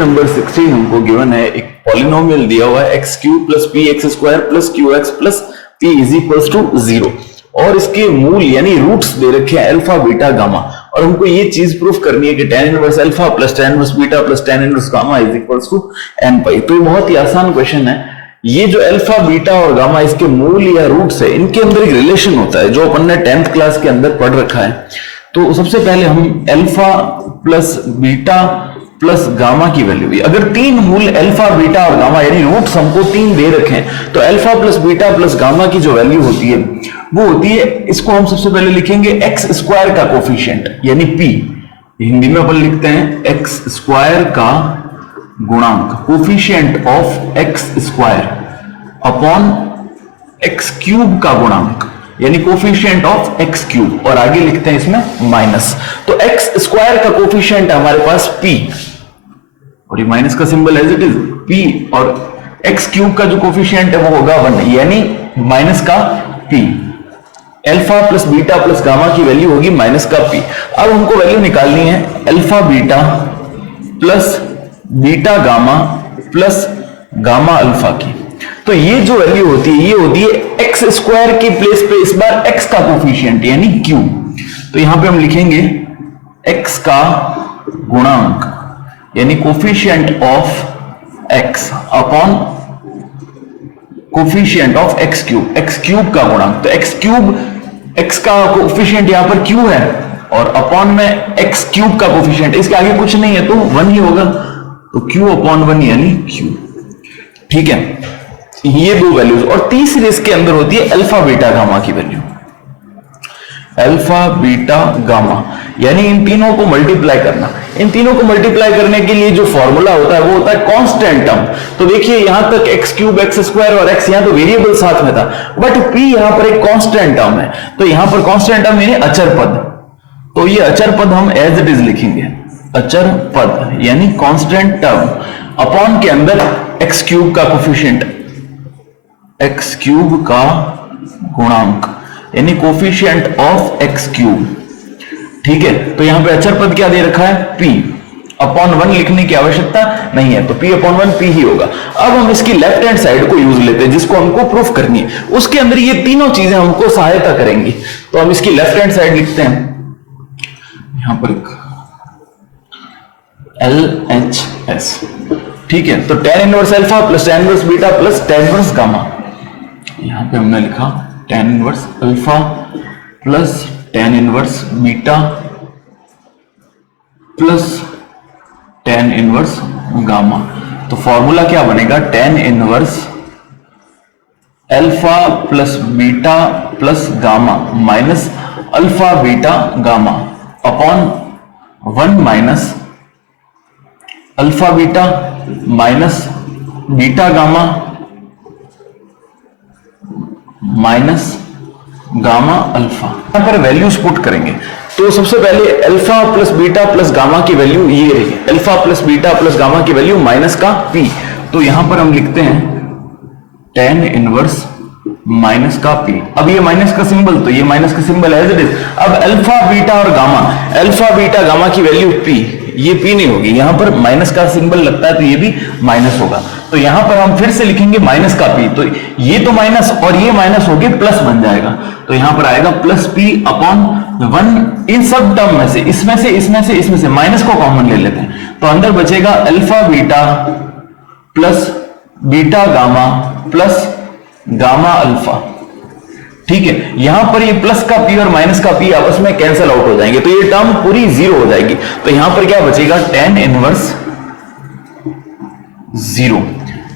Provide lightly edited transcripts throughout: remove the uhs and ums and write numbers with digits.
Number 16 हमको given है, एक पॉलिनोमियल दिया हुआ है x cube plus P x square plus Q x plus P is equals to 0 और इसके मूल यानी रूट्स दे रखे हैं अल्फा बीटा गामा और हमको ये चीज प्रूफ करनी है कि tan inverse alpha plus tan inverse beta plus tan inverse gamma is equals to n pi. तो ये बहुत ही आसान क्वेश्चन है। ये जो अल्फा बीटा और गामा इसके मूल या रूट्स है, इनके अंदर एक रिलेशन होता है जो अपन ने 10th क्लास के अंदर पढ़ रखा है। तो सबसे पहले हम alpha plus beta plus gamma की वैल्यू, अगर तीन मूल अल्फा बीटा और गामा यानी रूट्स हमको तीन दे रखे हैं तो alpha plus beta plus gamma की जो वैल्यू होती है वो होती है, इसको हम सबसे पहले लिखेंगे एक्स स्क्वायर का कोफिशिएंट यानी पी, हिंदी में अपन लिखते हैं एक्स स्क्वायर का गुणांक, coefficient of x square upon x cube का गुणांक यानी कोफिशिएंट ऑफ एक्स क्यूब, और आगे लिखते हैं इसमें माइनस। तो एक्स स्क्वायर का कोफिशिएंट है हमारे पास पी और ये माइनस का symbol as it is P, और एक्स क्यूब का जो कोफिशिएंट है वो होगा 1 यानी माइनस का P. Alpha plus beta plus gamma की वैल्यू होगी माइनस का पी। अब हमको वैल्यू निकालनी है alpha beta plus beta gamma plus gamma alpha की। तो ये जो वैल्यू होती है ये होती है एक्स स्क्वायर की प्लेस पे इस बार एक्स का कोफिशिएंट यानी क्यू। तो यहां पे हम लिखेंगे एक्स का गुणांक यानी coefficient of x upon coefficient of x cube का गुणांक। तो एक्स क्यूब, एक्स का कोफिशिएंट यहां पर क्यू है और अपॉन में एक्स क्यूब का कोफिशिएंट, इसके आगे कुछ नहीं है तो 1 ही होगा, तो क्यू अपॉन 1 यानी क्यू। ठीक है, ये दो वैल्यूज। और तीसरी इसके अंदर होती है अल्फा बीटा गामा की वैल्यू, अल्फा बीटा गामा यानी इन तीनों को मल्टीप्लाई करना। इन तीनों को मल्टीप्लाई करने के लिए जो फॉर्मूला होता है वो होता है कांस्टेंट टर्म। तो देखिए यहां तक एक्स क्यूब एक्स स्क्वायर और एक्स, यहां तो वेरिएबल साथ में था बट पी यहां पर एक कांस्टेंट टर्म है, तो यहां पर कांस्टेंट टर्म यानी अचर पद। तो ये अचर पद हम एज इट इज लिखेंगे, अचर पद यानी कांस्टेंट टर्म अपॉन के अंदर एक्स क्यूब का कोफिशिएंट, एक्स क्यूब का गुणांक यानी कोफिशिएंट ऑफ एक्स क्यूब। ठीक है, तो यहां पे अचर पद क्या दे रखा है p अपॉन 1, लिखने की आवश्यकता नहीं है तो p अपॉन 1 p ही होगा। अब हम इसकी लेफ्ट हैंड साइड को यूज लेते हैं जिसको हमको प्रूफ करनी है, उसके अंदर ये तीनों चीजें हमको सहायता करेंगी। तो हम इसकी लेफ्ट हैंड साइड लिखते हैं यहां पर LHS। ठीक है, तो tan inverse alpha plus tan inverse beta plus tan inverse gamma, यहां पे हमने लिखा tan inverse alpha plus tan inverse beta plus tan inverse gamma. तो फॉर्मूला क्या बनेगा, tan inverse alpha plus beta plus gamma minus alpha beta gamma upon 1 minus alpha beta minus beta gamma minus gamma alpha. यहां पर values put करेंगे। तो सबसे पहले alpha plus beta plus gamma की वैल्यू ये रही, alpha plus beta plus gamma की वैल्यू माइनस का पी। तो यहां पर हम लिखते हैं tan इनवर्स माइनस का पी। अब ये माइनस का सिंबल, तो ये माइनस का सिंबल एज इट इज। अब अल्फा बीटा और गामा, अल्फा बीटा गामा की वैल्यू पी, ये पी नहीं होगी, यहां पर माइनस का सिंबल लगता है तो ये भी माइनस होगा। तो यहां पर हम फिर से लिखेंगे माइनस का पी, तो ये तो माइनस और ये माइनस होके प्लस बन जाएगा। तो यहां पर आएगा प्लस पी अपॉन 1। इन सब टर्म में से इसमें से इसमें से इसमें से माइनस को कॉमन ले लेते हैं तो अंदर बचेगा alpha beta plus beta gamma plus gamma alpha. ठीक है, यहां पर ये प्लस का पी और माइनस का पी आपस में कैंसिल आउट हो जाएंगे तो ये टर्म पूरी 0 हो जाएगी। तो यहां पर क्या बचेगा, tan इनवर्स 0।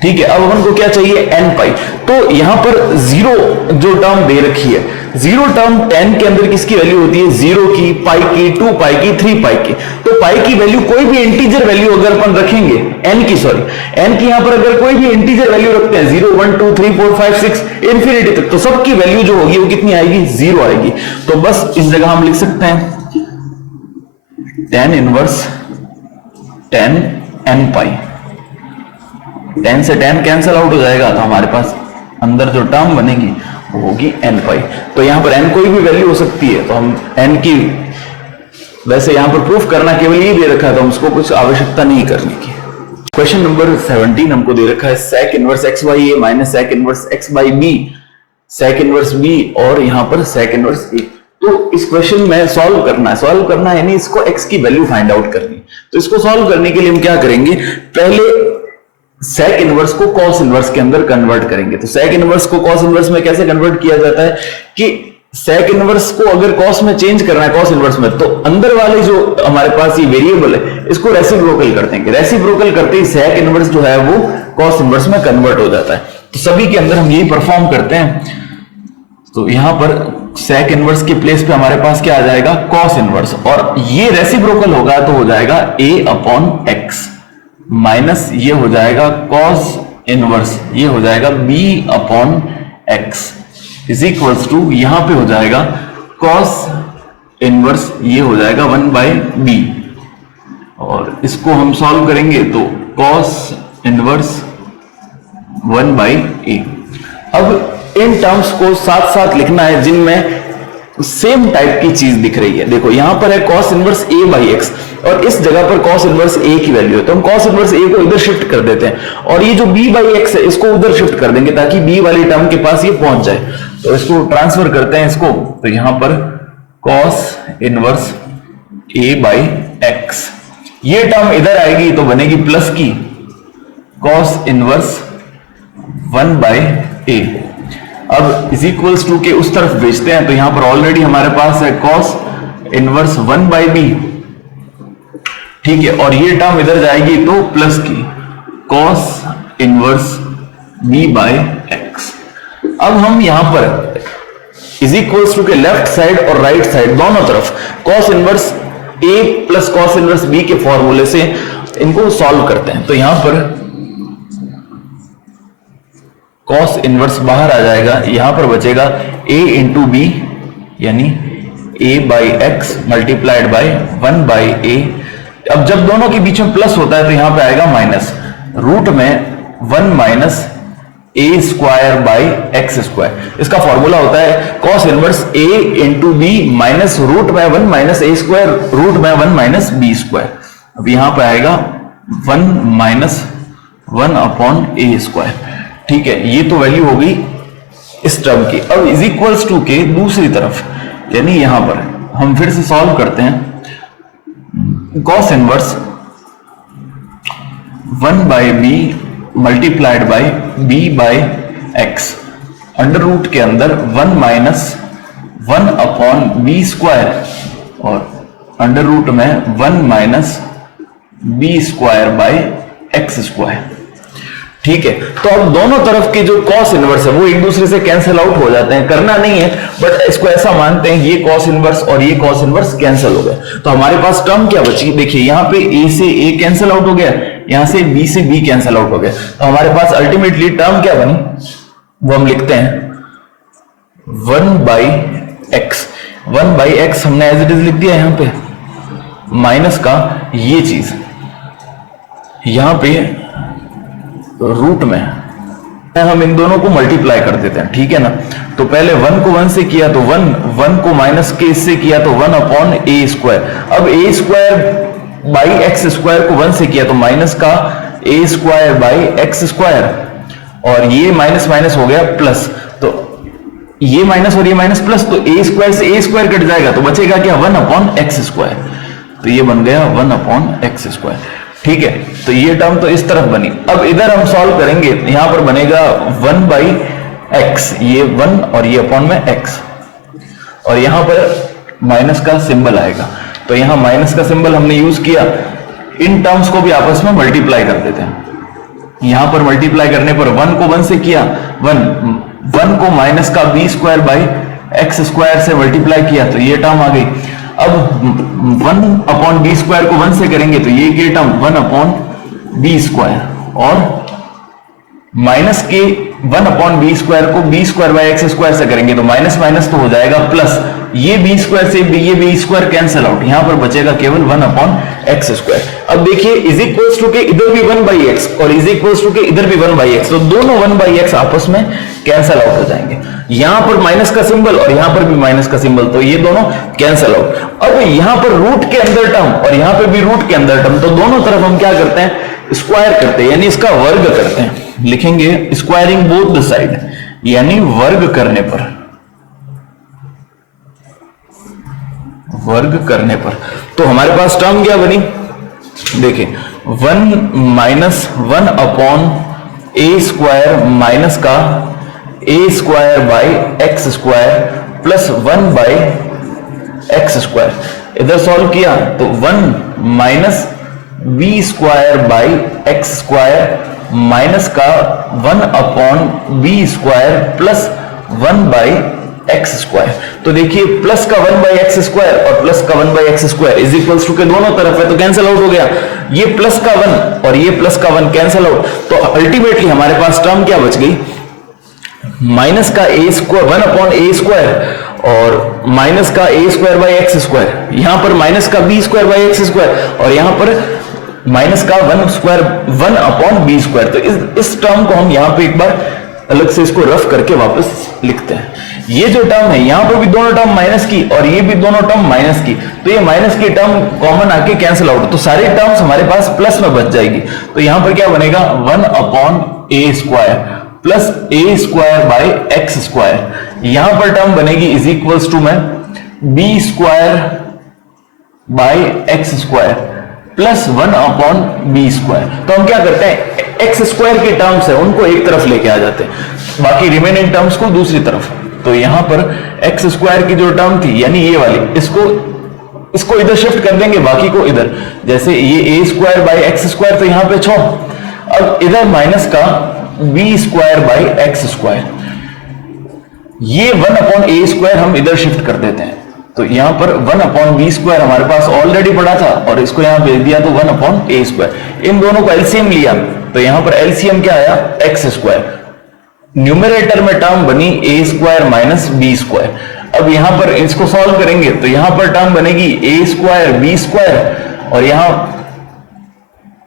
ठीक है, अब अपन को क्या चाहिए, n पाई। तो यहां पर 0 जो टर्म दे रखी है, 0 टर्म tan के अंदर किसकी वैल्यू होती है, 0 की, पाई की, 2 पाई की, 3 पाई की। तो पाई की वैल्यू कोई भी इंटीजर वैल्यू अगर अपन रखेंगे n की यहां पर अगर कोई भी इंटीजर वैल्यू रखते हैं 0 1 2 3 4 5 6 इंफिनिटी तक, तो सबकी वैल्यू जो होगी वो कितनी आएगी, 0 आएगी। तो बस इस जगह हम लिख सकते हैं tan इनवर्स tan n पाई, tan से tan कैंसिल आउट हो जाएगा तो हमारे पास अंदर जो टर्म बनेगी वो होगी n पाई। तो यहां पर n कोई भी वैल्यू हो सकती है तो हम n की, वैसे यहां पर प्रूफ करना केवल ये दे रखा है तो हम उसको कुछ आवश्यकता नहीं करने की। क्वेश्चन नंबर 17 हमको दे रखा है sec inverse x by A minus sec inverse x by B, sec inverse b और यहां पर sec इनवर्स a। तो इस क्वेश्चन में सॉल्व करना है यानी इसको x की वैल्यू फाइंड आउट करनी। तो इसको सॉल्व करने के लिए हम क्या करेंगे, पहले sec इनवर्स को cos इनवर्स के अंदर कन्वर्ट करेंगे। तो sec इनवर्स को cos इनवर्स में कैसे कन्वर्ट किया जाता है कि sec इनवर्स को अगर cos में चेंज करना है cos इनवर्स में, तो अंदर वाले जो हमारे पास ये वेरिएबल है इसको रेसिप्रोकल कर देंगे। रेसिप्रोकल करते ही sec इनवर्स जो है वो cos इनवर्स में कन्वर्ट हो जाता है। तो सभी के अंदर हम यही परफॉर्म करते हैं। तो यहां पर sec इनवर्स के प्लेस पे हमारे पास क्या आ जाएगा, cos इनवर्स, और ये रेसिप्रोकल होगा तो हो जाएगा a अपॉन x माइनस ये हो जाएगा cos इनवर्स, ये हो जाएगा b upon x is equals to यहां पे हो जाएगा cos इनवर्स, ये हो जाएगा 1 बाई बी, और इसको हम सॉल्व करेंगे तो cos इनवर्स 1 बाई ए। अब इन टर्म्स को साथ साथ लिखना है जिनमें सेम टाइप की चीज दिख रही है। देखो यहां पर है cos inverse a by x और इस जगह पर cos इनवर्स a की वैल्यू है, तो हम cos इनवर्स a को इधर शिफ्ट कर देते हैं और ये जो b बाई एक्स है इसको उधर शिफ्ट कर देंगे ताकि b वाली टर्म के पास ये पहुंच जाए। तो इसको ट्रांसफर करते हैं इसको, तो यहां पर cos inverse a by x, ये टर्म इधर आएगी तो बनेगी प्लस की cos इनवर्स 1 बाई a। अब इज इक्वल्स टू के उस तरफ भेजते हैं, तो यहां पर ऑलरेडी हमारे पास है cos इनवर्स 1 बाई बी, ठीक है, और ये टर्म इधर जाएगी तो प्लस की cos inverse b by x. अब हम यहां पर इज इक्वल्स टू के लेफ्ट साइड और राइट साइड दोनों तरफ cos inverse a plus cos inverse b के फॉर्मूले से इनको सॉल्व करते हैं। तो यहां पर cos इनवर्स बाहर आ जाएगा, यहां पर बचेगा a इंटू बी यानी a by x multiplied by 1 by a। अब जब दोनों के बीच में प्लस होता है तो यहां पे आएगा माइनस, रूट में 1 minus a square by x square. इसका फॉर्मूला होता है cos inverse a into B minus root में 1 माइनस a स्क्वायर रूट में 1 माइनस b स्क्वायर। अब यहां पे आएगा 1 माइनस 1 अपॉन a स्क्वायर, ठीक है, ये तो वैल्यू हो गई इस टर्म की। अब इज इक्वल्स टू के दूसरी तरफ यानी यहां पर हम फिर से सॉल्व करते हैं, cos inverse 1 by B multiplied by b by x under root के अंदर 1 माइनस 1 अपॉन b स्क्वायर और अंडर रूट में 1 minus b square by x square, ठीक है। तो अब दोनों तरफ के जो cos इनवर्स है वो एक दूसरे से कैंसिल आउट हो जाते हैं, करना नहीं है बट इसको ऐसा मानते हैं ये cos इनवर्स और ये cos इनवर्स कैंसिल हो गए। तो हमारे पास टर्म क्या बची, देखिए यहाँ पे a से a कैंसिल आउट हो गया, यहां से b से b कैंसिल आउट हो गया। तो हमारे पास अल्टीमेटली टर्म क्या बनी वो हम लिखते हैं 1 बाई एक्स। 1 बाई एक्स हमने एज इट इज लिख दिया यहां पे, माइनस का ये चीज यहां पे रूट में हम इन दोनों को मल्टीप्लाई कर देते हैं, ठीक है ना। तो पहले 1 को 1 से किया तो 1 को माइनस के इससे किया तो 1 अपॉन a स्क्वायर। अब a square by x square को 1 से किया तो माइनस का a square by x square, और ये माइनस माइनस हो गया प्लस, तो ये माइनस और ये माइनस प्लस, तो a स्क्वायर से a स्क्वायर कट जाएगा तो बचेगा क्या 1 अपॉन एक्स स्क्वायर। तो ये बन गया 1 अपॉन एक्स स्क्वायर, ठीक है। तो ये टर्म तो इस तरफ बनी। अब इधर हम सॉल्व करेंगे, यहां पर बनेगा 1 बाई एक्स, ये 1 और ये अपॉन में x, और यहां पर माइनस का सिंबल आएगा। तो यहां माइनस का सिंबल हमने यूज किया, इन टर्म्स को भी आपस में मल्टीप्लाई कर देते हैं। यहां पर मल्टीप्लाई करने पर 1 को 1 से किया 1 को माइनस का b square by x square से मल्टीप्लाई किया तो ये टर्म आ गई। अब 1 अपॉन बी स्क्वायर को 1 से करेंगे तो ये टर्म 1 अपॉन बी स्क्वायर, और माइनस के 1 अपॉन बी स्क्वायर को B square by x square से करेंगे तो माइनस माइनस तो हो जाएगा प्लस, ये बी स्क्वायर से ये बी स्क्वायर कैंसिल आउट, यहां पर बचेगा केवल 1 अपॉन एक्स स्क्वायर। अब देखिए इज इक्वल्स टू के इधर भी 1 बाई एक्स और इज इक्वल्स टू के इधर भी 1 बाई एक्स, तो दोनों 1 बाई एक्स आपस में कैंसिल आउट हो जाएंगे। यहां पर माइनस का सिंबल और यहां पर भी माइनस का सिंबल, तो ये दोनों कैंसिल आउट। अब यहां पर रूट के अंदर टर्म और यहां पर भी रूट के अंदर टर्म, तो दोनों तरफ हम क्या करते हैं स्क्वायर करते हैं यानी इसका वर्ग करते हैं, लिखेंगे स्क्वायरिंग बोथ द साइड, यानी वर्ग करने पर, वर्ग करने पर। तो हमारे पास टर्म क्या बनी, देखिए 1 माइनस 1 अपॉन ए स्क्वायर माइनस का ए square by x square plus 1 by x square, इधर सॉल्व किया तो 1 minus B square by x square minus का 1 upon B square plus 1 by x square. तो देखिए प्लस का 1 बाई एक्स स्क्वायर और plus का 1 by x square is equals to के दोनों तरफ है तो कैंसिल आउट हो गया, ये प्लस का 1 और ये प्लस का 1 कैंसिल आउट। तो अल्टीमेटली हमारे पास टर्म क्या बच गई, माइनस का ए स्क्वायर 1 अपॉन ए स्क्वायर और माइनस का ए स्क्वायर बाई एक्स स्क्वायर, यहां पर माइनस का B square by x square और यहां पर माइनस का 1 स्क्वायर 1 अपॉन बी स्क्वायर। तो इस टर्म को हम यहां पे एक बार अलग से इसको रफ करके वापस लिखते हैं। ये जो टर्म है यहां पर भी दोनों टर्म माइनस की और ये भी दोनों टर्म माइनस की, तो ये माइनस की टर्म कॉमन आके कैंसिल आउट, तो सारी टर्म्स हमारे पास प्लस में बच जाएगी। तो यहां पर क्या बनेगा 1 upon A square plus A square by x square, यहां पर टर्म बनेगी इज इक्वल्स टू में B square by x square plus 1 upon B square. तो हम क्या करते हैं, एक्स स्क्वायर के टर्म्स है उनको एक तरफ लेके आ जाते हैं, बाकी रिमेनिंग टर्म्स को दूसरी तरफ। तो यहां पर एक्स स्क्वायर की जो टर्म थी यानी ये वाली, इसको इधर शिफ्ट कर देंगे, बाकी को इधर, जैसे ये A square by x square तो यहां पे 6, अब इधर माइनस का B square by x square, ये 1 अपॉन ए स्क्वायर हम इधर शिफ्ट कर देते हैं। तो यहां पर 1 अपॉन बी स्क्वायर हमारे पास ऑलरेडी पड़ा था और इसको यहां भेज दिया तो 1 अपॉन ए स्क्वायर, इन दोनों को एलसीएम लिया तो यहां पर एलसीएम क्या आया एक्स स्क्वायर, न्यूमरेटर में टर्म बनी ए स्क्वायर माइनस बी स्क्वायर। अब यहां पर इसको सॉल्व करेंगे तो यहां पर टर्म बनेगी ए स्क्वायर बी स्क्वायर और यहां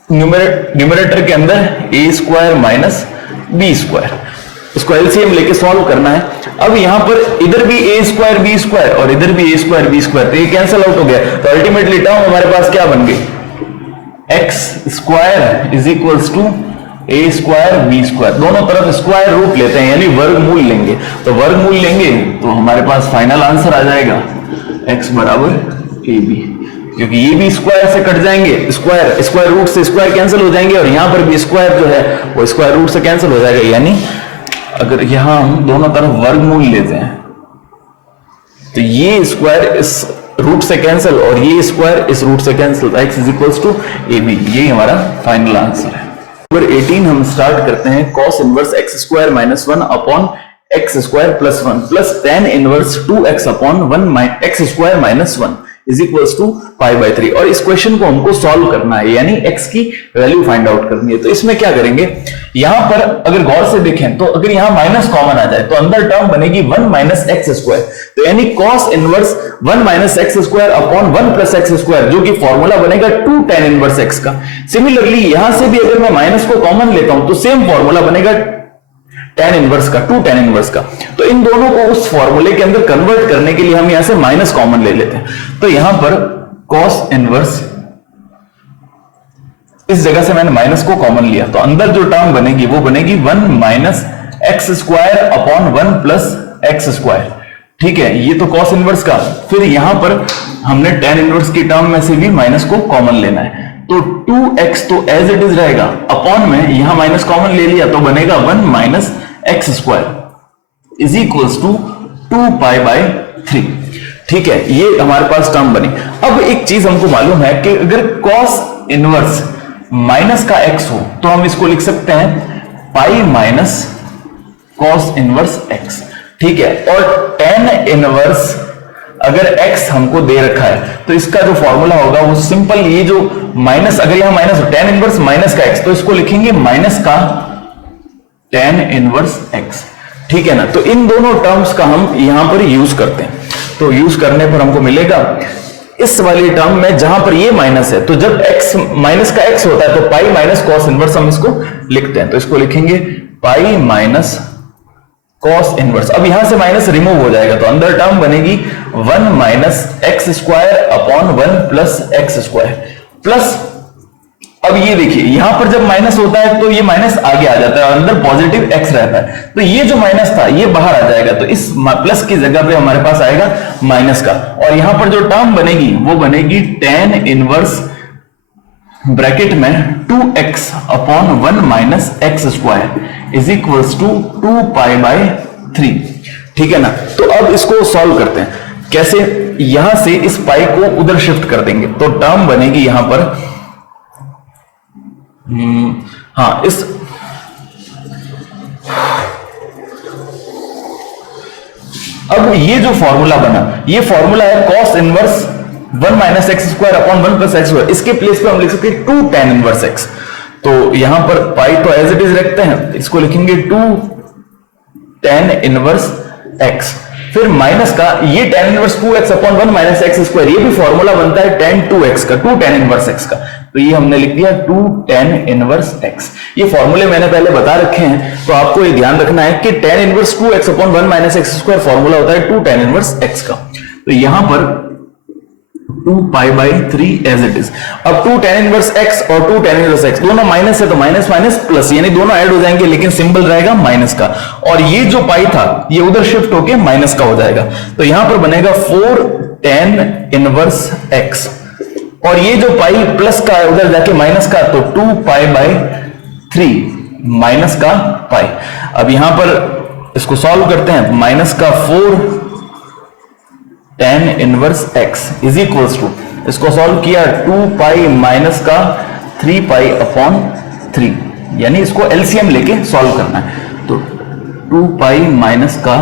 न्यूमरेटर के अंदर ए स्क्वायर माइनस बी स्क्वायर, इसको एलसीएम लेके सॉल्व करना है। अब यहां पर इधर भी ए स्क्वायर बी स्क्वायर और इधर भी ए स्क्वायर बी स्क्वायर, तो ये कैंसिल आउट हो गया। तो अल्टीमेटली टर्म हमारे पास क्या बन गई, x square is equals to A square B square, दोनों तरफ स्क्वायर रूट लेते हैं यानी वर्गमूल लेंगे, तो वर्गमूल लेंगे तो हमारे पास फाइनल आंसर आ जाएगा x बराबर ए बी, क्योंकि ये भी स्क्वायर से कट जाएंगे, स्क्वायर रूट से स्क्वायर कैंसिल हो जाएंगे और यहां पर भी स्क्वायर जो है वो स्क्वायर रूट से कैंसिल हो जाएगा, यानी अगर यहां हम दोनों तरफ वर्गमूल लेते हैं तो ये स्क्वायर इस रूट से कैंसिल और ये स्क्वायर इस रूट से cancel, x is equals to A B, ये हमारा फाइनल आंसर है। नंबर 18 हम स्टार्ट करते हैं cos inverse x square minus 1 upon x square plus 1 plus tan inverse 2x upon 1 x square minus 1 is equals to pi by 3, और इस question को हमको सॉल्व करना है यानी x की वैल्यू फाइंड आउट करनी है। तो इसमें क्या करेंगे, यहां पर अगर गौर से देखें तो अगर यहां माइनस कॉमन आ जाए तो अंदर टर्म बनेगी 1 माइनस एक्स स्क्वायर, तो यानी cos inverse 1 minus x square upon 1 plus x square, जो कि फॉर्मूला बनेगा 2 tan इनवर्स x का। सिमिलरली यहां से भी अगर मैं माइनस को कॉमन लेता हूं तो सेम फॉर्मूला बनेगा tan इनवर्स का, 2 tan इनवर्स का। तो इन दोनों को उस फॉर्मूले के अंदर कन्वर्ट करने के लिए हम यहां से माइनस कॉमन ले लेते हैं। तो यहां पर cos इनवर्स, इस जगह से मैंने माइनस को कॉमन लिया तो अंदर जो टर्म बनेगी वो बनेगी 1 minus x square upon 1 plus x square, ठीक है, ये तो cos इनवर्स का। फिर यहां पर हमने tan इनवर्स की टर्म में से भी माइनस को कॉमन लेना है, तो 2x तो एज इट इज रहेगा, अपॉन में यहां माइनस कॉमन ले लिया तो बनेगा 1 minus x square is equals to 2 pi by 3, ठीक है, ये हमारे पास टर्म बनी। अब एक चीज हमको मालूम है कि अगर cos इनवर्स माइनस का x हो तो हम इसको लिख सकते हैं pi minus cos inverse x, ठीक है, और tan इनवर्स अगर x हमको दे रखा है तो इसका जो फॉर्मूला होगा वो सिंपल, ये जो माइनस, अगर यहां माइनस हो tan इनवर्स माइनस का x तो इसको लिखेंगे माइनस का tan इनवर्स x, ठीक है ना। तो इन दोनों टर्म्स का हम यहां पर यूज करते हैं, तो यूज करने पर हमको मिलेगा इस वाली टर्म में जहां पर ये माइनस है, तो जब x माइनस का x होता है तो पाई माइनस cos इनवर्स हम इसको लिखते हैं, तो इसको लिखेंगे पाई माइनस cos इनवर्स। अब यहां से माइनस रिमूव हो जाएगा तो अंदर टर्म बनेगी 1 minus x square upon 1 plus x square plus अब ये देखिए यहां पर जब माइनस होता है तो ये माइनस आगे आ जाता है, अंदर पॉजिटिव एक्स रहता है, तो ये जो माइनस था ये बाहर आ जाएगा, तो इस प्लस की जगह पे हमारे पास आएगा माइनस का, और यहां पर जो टर्म बनेगी वो बनेगी tan इनवर्स ब्रैकेट में 2x upon 1 minus x square is equals to 2 pi by 3। ठीक है ना। तो अब इसको सॉल्व करते हैं, कैसे, यहां से इस पाई को उधर शिफ्ट कर देंगे, तो टर्म बनेगी यहां पर हाँ इस अब ये जो फॉर्मूला बना, ये फॉर्मूला है cos inverse 1 minus x square upon 1 plus x square, इसके प्लेस पे हम लिख सकते हैं 2 tan इनवर्स एक्स। तो यहां पर पाई तो एज इट इज रखते हैं, इसको लिखेंगे 2 tan इनवर्स एक्स, फिर माइनस का ये tan inverse 2x upon 1 minus x square, ये भी फॉर्मूला बनता है tan 2x का, 2 tan इनवर्स x का, तो ये हमने लिख दिया 2 tan इनवर्स x। ये फॉर्मूले मैंने पहले बता रखे हैं, तो आपको ये ध्यान रखना है कि tan inverse 2x upon 1 minus x square formula होता है 2 tan इनवर्स x का। तो यहां पर 2 pi by 3 as it is. अब 2 tan इनवर्स x और 2 tan इनवर्स x दोनों माइनस है, तो माइनस माइनस प्लस, यानी दोनों ऐड हो जाएंगे, लेकिन सिंबल रहेगा माइनस का, और ये जो पाई था ये उधर शिफ्ट होके माइनस का हो जाएगा, तो यहां पर बनेगा 4 tan इनवर्स x, और ये जो पाई प्लस का है उधर जाके माइनस का, तो 2 पाई बाई 3 माइनस का पाई। अब यहां पर इसको सॉल्व करते हैं, माइनस का 4 tan inverse x is equals to, इसको सॉल्व किया 2 पाई माइनस का 3 पाई अपॉन 3, यानी इसको एलसीएम लेके सॉल्व करना है, तो 2 पाई माइनस का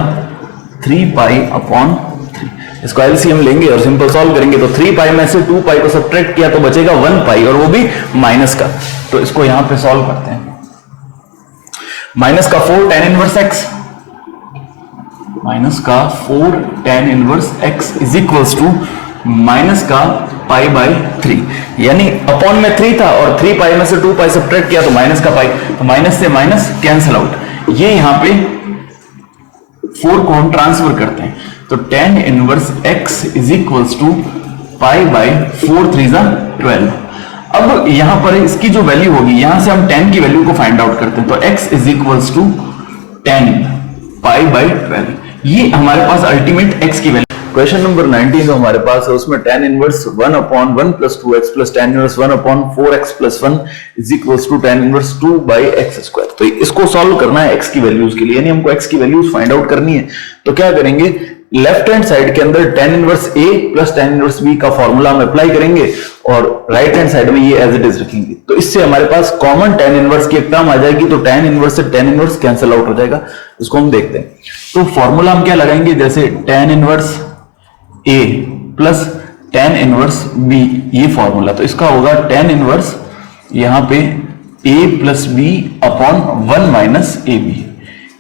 3 पाई अपॉन 3, इसको एलसीएम लेंगे और सिंपल सॉल्व करेंगे, तो 3 पाई में से 2 पाई को सब्ट्रैक्ट किया तो बचेगा 1 पाई, और वो भी माइनस का, तो इसको यहां पे सॉल्व करते हैं। माइनस का 4 tan इनवर्स x, माइनस का 4 tan inverse x is equals to minus का पाई बाई 3, यानी अपॉन में 3 था और 3 पाई में से 2 पाई सब्ट्रैक्ट किया तो माइनस का पाई, तो माइनस से माइनस कैंसिल आउट, ये यहां पे 4 को हम ट्रांसफर करते हैं, तो tan inverse x is equals to pi by 4 3 जा 12। अब यहां पर इसकी जो वैल्यू होगी, यहां से हम tan की वैल्यू को फाइंड आउट करते हैं, तो x is equals to tan pi by 12, ये हमारे पास अल्टीमेट x की वैल्यू। क्वेश्चन नंबर 19 जो हमारे पास है उसमें tan inverse 1 upon 1 plus 2x plus tan inverse 1 upon 4x plus 1 is equals to tan inverse 2 by x square. तो इसको सॉल्व करना है x की वैल्यूज के लिए, यानी हमको x की वैल्यूज फाइंड आउट करनी है, तो क्या करेंगे, लेफ्ट हैंड साइड के अंदर tan inverse a plus tan inverse b का फॉर्मूला हम अप्लाई करेंगे और राइट हैंड साइड में ये एज इट इज रखेंगे, तो इससे हमारे पास कॉमन tan इनवर्स की एक टर्म आ जाएगी, तो tan इनवर्स से tan इनवर्स कैंसिल आउट हो जाएगा। इसको हम देखते हैं, तो फॉर्मूला हम क्या लगाएंगे, जैसे tan inverse a plus tan inverse b, ये फॉर्मूला, तो इसका होगा tan इनवर्स यहां पे a plus b upon 1 minus A B,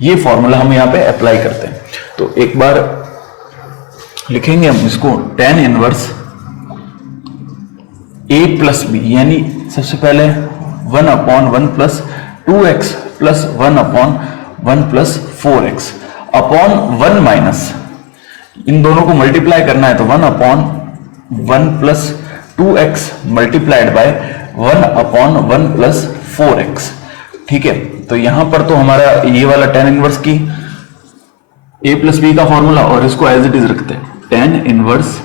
ये फॉर्मूला हम यहां पे अप्लाई करते हैं। तो एक बार लिखेंगे हम इसको, tan inverse a plus b, यानी सबसे पहले 1 upon 1 plus 2x plus 1 upon 1 plus 4x upon 1 minus, इन दोनों को मल्टीप्लाई करना है, तो 1 upon 1 plus 2x multiplied by 1 upon 1 plus 4x। ठीक है, तो यहां पर तो हमारा ये वाला tan इनवर्स की a प्लस b का फॉर्मूला, और इसको एज इट इज रखते हैं tan inverse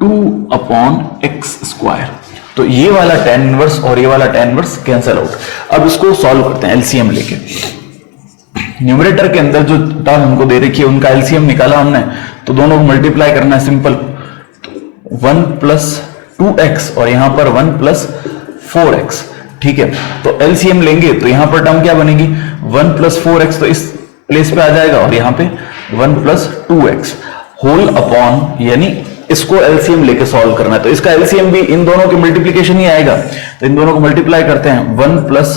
2 upon x square, तो ये वाला tan इनवर्स और ये वाला tan इनवर्स कैंसिल आउट। अब इसको सॉल्व करते हैं एलसीएम लेके, न्यूमरेटर के अंदर जो टर्म हमको दे रखी है उनका एलसीएम निकाला हमने, तो दोनों को मल्टीप्लाई करना है सिंपल, 1 प्लस 2x और यहां पर 1 प्लस 4x। ठीक है, तो एलसीएम लेंगे तो यहां पर टर्म क्या बनेगी, 1 प्लस 4x तो इस प्लेस पे आ जाएगा, और यहां पे 1 प्लस 2x होल अपॉन, यानी इसको एलसीएम लेके सॉल्व करना है, तो इसका एलसीएम भी इन दोनों के मल्टीप्लीकेशन ही आएगा, तो इन दोनों को मल्टीप्लाई करते हैं, 1 प्लस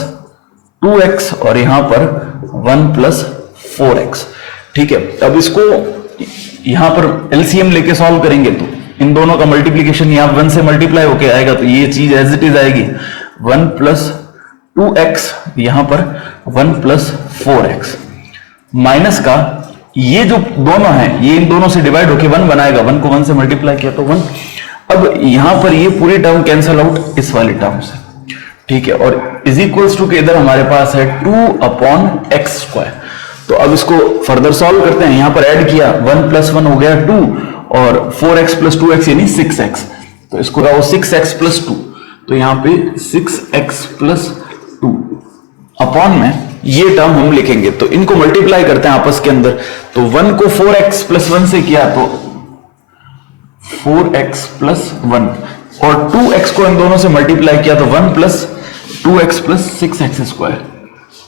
2x और यहां पर 1 प्लस 4x। ठीक है, अब इसको यहां पर एलसीएम लेके सॉल्व करेंगे तो इन दोनों का मल्टीप्लीकेशन यहां 1 से मल्टीप्लाई होके आएगा, तो ये चीज एज इट इज आएगी, 1 प्लस 2x यहां पर 1 प्लस 4x माइनस का ये जो दोनों हैं ये इन दोनों से डिवाइड होके 1 बनाएगा, 1 को 1 से मल्टीप्लाई किया तो 1। अब यहां पर ये पूरी टर्म कैंसिल आउट इस वाली टर्म से, ठीक है, और इज इक्वल्स टू के इधर हमारे पास है 2/x²। तो अब इसको फर्दर सॉल्व करते हैं। यहां पर ऐड किया 1 + 1 हो गया 2 और 4x + 2x यानी 6x। तो इसको रहो 6x + 2, तो यहां पे 6x + 2 अपॉन में ये टर्म हम लिखेंगे। तो इनको मल्टीप्लाई करते हैं आपस के अंदर। तो 1 को 4x + 1 से किया तो 4x + 1 और 2x को इन दोनों से मल्टीप्लाई किया तो 1 + 2x + 6x²।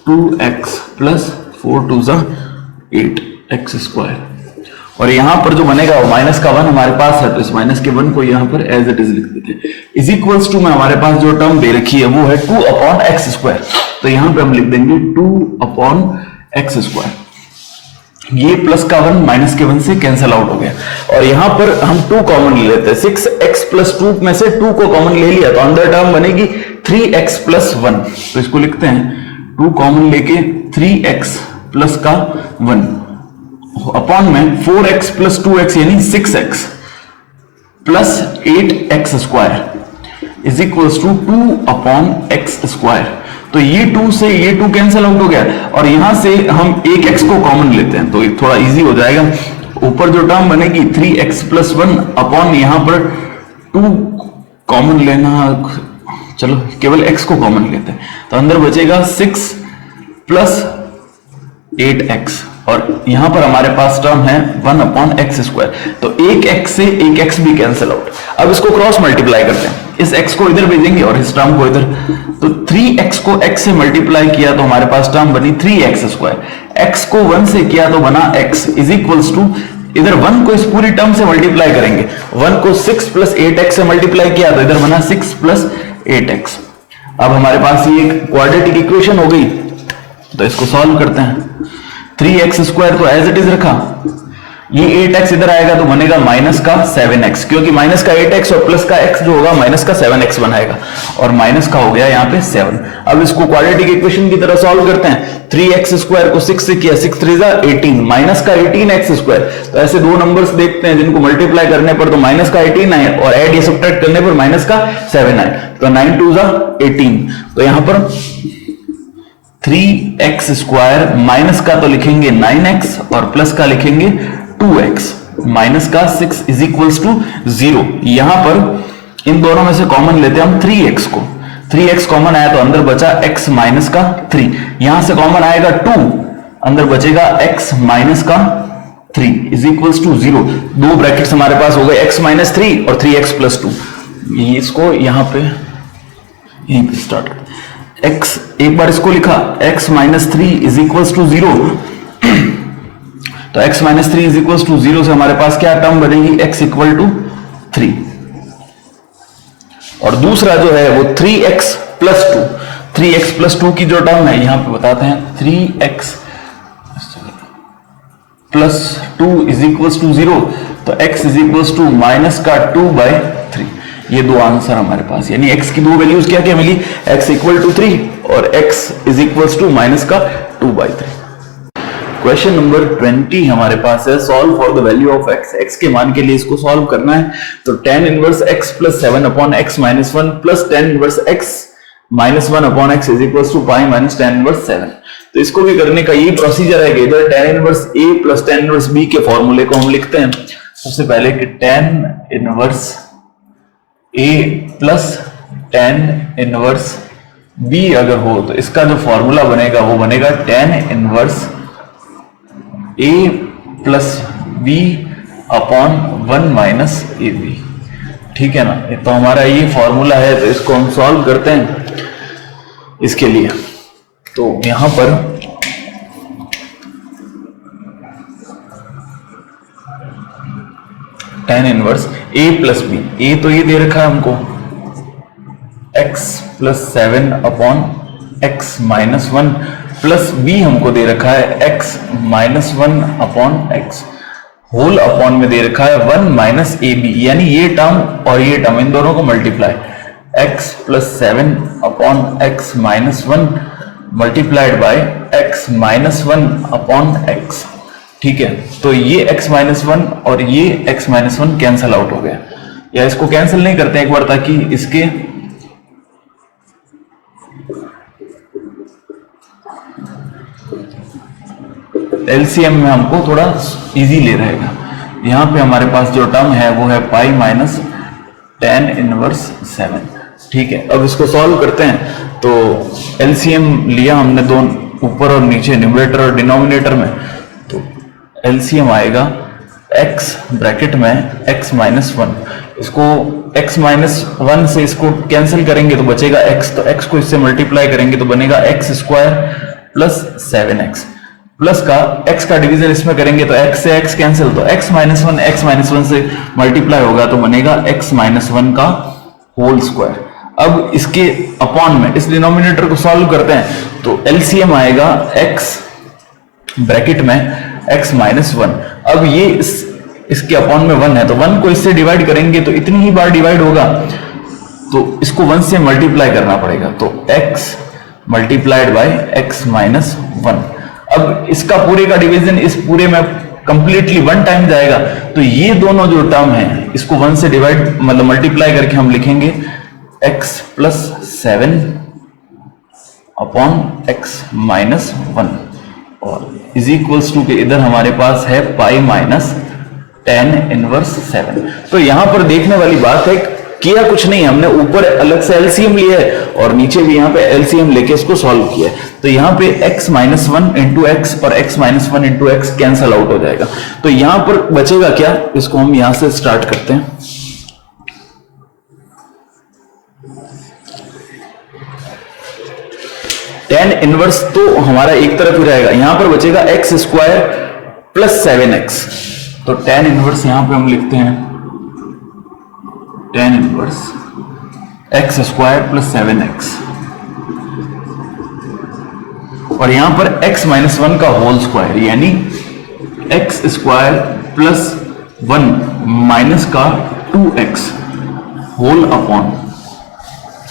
2x + 4 × 2 = 8x²। और यहां पर जो बनेगा वो माइनस का 1 हमारे पास है, तो इस माइनस के 1 को यहां पर एज इट इज लिख देते हैं। इज इक्वल्स टू में हमारे पास जो टर्म दे रखी है वो है 2/x²। तो यहां पे हम लिख देंगे 2/x²। ये प्लस का 1 माइनस के 1 से कैंसिल आउट हो गया, और यहां पर हम 2 कॉमन ले लेते हैं। 6x + 2 में से 2 को कॉमन ले लिया तो अंदर टर्म बनेगी 3x + 1। तो इसको लिखते हैं 2 कॉमन लेके 3x + का 1 अपॉन में 4x + 2x यानी 6x + 8x² is equals to 2/x²। तो ये 2 से ये 2 कैंसिल आउट हो गया, और यहां से हम एक x को कॉमन लेते हैं तो ये थोड़ा इजी हो जाएगा। ऊपर जो टर्म बनेगी 3x + 1 अपॉन यहां पर 2 कॉमन लेना, चलो केवल x को कॉमन लेते हैं, तो अंदर बचेगा 6 + 8x, और यहां पर हमारे पास टर्म है 1/x²। तो एक x से एक x भी कैंसिल आउट। अब इसको क्रॉस मल्टीप्लाई करते हैं, इस x को इधर भेजेंगे और इस टर्म को इधर। तो 3x को x से मल्टीप्लाई किया तो हमारे पास टर्म बनी 3x²। x को 1 से किया तो बना x इज इक्वल्स टू, इधर 1 को इस पूरी टर्म से मल्टीप्लाई करेंगे। 1 को 6 + 8x से मल्टीप्लाई किया तो इधर बना 6 + 8x। अब हमारे पास ये एक क्वाड्रेटिक इक्वेशन हो गई, तो इसको सॉल्व करते हैं। 3x² तो एज इट इज रखा, ये 8x इधर आएगा तो बनेगा माइनस का 7x, क्योंकि माइनस का 8x और प्लस का x जो होगा माइनस का 7x बनाएगा, और माइनस का हो गया यहाँ पे 7। अब इसको क्वाड्रेटिक इक्वेशन की तरह सॉल्व करते हैं। 3x² को 6 से किया, 6 × 3 = 18, माइनस का 18x²। तो ऐसे दो नंबर्स देखते हैं जिनको मल्टीप्लाई करने पर तो माइनस का 18 आए और ऐड या सब्ट्रैक्ट करने पर माइनस का 7 आए, तो 9 × 2 = 18। तो यहां पर 3x² माइनस का तो लिखेंगे 9x और प्लस का लिखेंगे 2x, माइनस का 6 इज इक्वल्स टू 0। यहां पर इन दोनों में से कॉमन लेते हैं हम 3x को। 3x कॉमन आया तो अंदर बचा x माइनस का 3, यहां से कॉमन आएगा 2, अंदर बचेगा x माइनस का 3 इज इक्वल्स टू 0। दो ब्रैकेट्स हमारे पास हो गए x - 3 और 3x + 2। इसको यहां पे यहीं पे स्टार्ट करते हैं। x एक बार इसको लिखा, x - 3 इज इक्वल्स टू 0। तो x - 3 इज इक्वल्स टू 0 से हमारे पास क्या टर्म बनेगी, x = 3। और दूसरा जो है वो 3x + 2। 3x + 2 की जो टर्म है यहां पे बताते हैं, 3x + 2 इज इक्वल्स टू 0। तो x is equals to minus का 2/3। ये दो आंसर हमारे पास, यानी x की दो वैल्यूज क्या क्या मिली, x = 3 और x is equals to minus का 2/3। क्वेश्चन नंबर 20 हमारे पास है, solve for the value of x। x के मान के लिए इसको सॉल्व करना है। तो tan 1x + 7/x - 1 plus tan 1x - 1/x is equals to π - tan 1/7। तो इसको भी करने का यही प्रोसीजर है कि इधर tan 1a + tan 1b के फॉर्मूले को हम लिखते हैं। सबसे पहले कि tan 1a + tan 1b अगर हो तो इसका जो फॉर्मूला बनेगा वो बनेगा tan 1a + b/1 - ab। ठीक है ना, तो हमारा ये फॉर्मूला है, तो इसको हम सॉल्व करते हैं इसके लिए। तो यहां पर tan 1a + b, a तो ये दे रखा है हमको x + 7/x - 1 प्लस b हमको दे रखा है x - 1/x होल अपॉन में दे रखा है 1 - ab, यानी ये टर्म और ये टर्म इन दोनों को multiply, x + 7/x - 1 multiplied by x - 1/x। ठीक है, तो ये x - 1 और ये x - 1 कैंसिल आउट हो गया, या इसको कैंसिल नहीं करते एक बार ताकि इसके एलसीएम में हमको थोड़ा इजी ले रहेगा। यहाँ पे हमारे पास जो टर्म है वो है पाई माइनस tan इनवर्स 7। ठीक है, अब इसको सॉल्व करते हैं। तो एलसीएम लिया हमने दोनों ऊपर और नीचे, न्यूमरेटर और डिनोमिनेटर में। तो एलसीएम आएगा x ब्रैकेट में x माइनस 1, इसको x माइनस 1 से इसको कैंसिल करेंगे तो बचेगा x, तो x को इससे मल्टीप्लाई करेंगे तो बनेगा x square plus 7x, plus का x का डिवीजन इसमें करेंगे तो x से x कैंसिल, तो x माइनस 1 से मल्टीप्लाई होगा तो बनेगा x माइनस 1 का होल स्क्वायर। अब इसके अपॉन में इस डिनोमिनेटर को सॉल्व करते हैं तो एलसीएम आएगा x ब्रैकेट में x माइनस 1। अब ये इसके अपॉन में 1 है तो 1 को इससे डिवाइड करेंगे तो इतनी ही बार डिवाइड होगा, तो इसको 1 से मल्टीप्लाई करना पड़ेगा, तो x multiplied by x minus 1। अब इसका पूरे का डिवीजन इस पूरे में कंप्लीटली 1 टाइम जाएगा, तो ये दोनों जो टर्म है इसको 1 से डिवाइड मतलब मल्टीप्लाई करके हम लिखेंगे x plus 7 upon x minus 1 और इज इक्वल्स टू के इधर हमारे पास है पाई माइनस tan इनवर्स 7। तो यहां पर देखने वाली बात है, किया कुछ नहीं, हमने ऊपर अलग से एलसीएम लिया है और नीचे भी यहाँ पे एलसीएम लेके इसको सॉल्व किया है। तो यहाँ पे x माइनस 1 इंटू एक्स और x minus 1 into x cancel out हो जाएगा। तो यहाँ पर बचेगा क्या, इसको हम यहां से स्टार्ट करते हैं। tan इनवर्स तो हमारा एक तरफ ही रहेगा, यहां पर बचेगा x स्क्वायर प्लस 7x। तो tan इनवर्स यहां पे हम लिखते हैं tan inverse x square plus 7x और यहां पर x माइनस 1 का होल स्क्वायर यानी x स्क्वायर प्लस 1 माइनस का 2x होल अपॉन,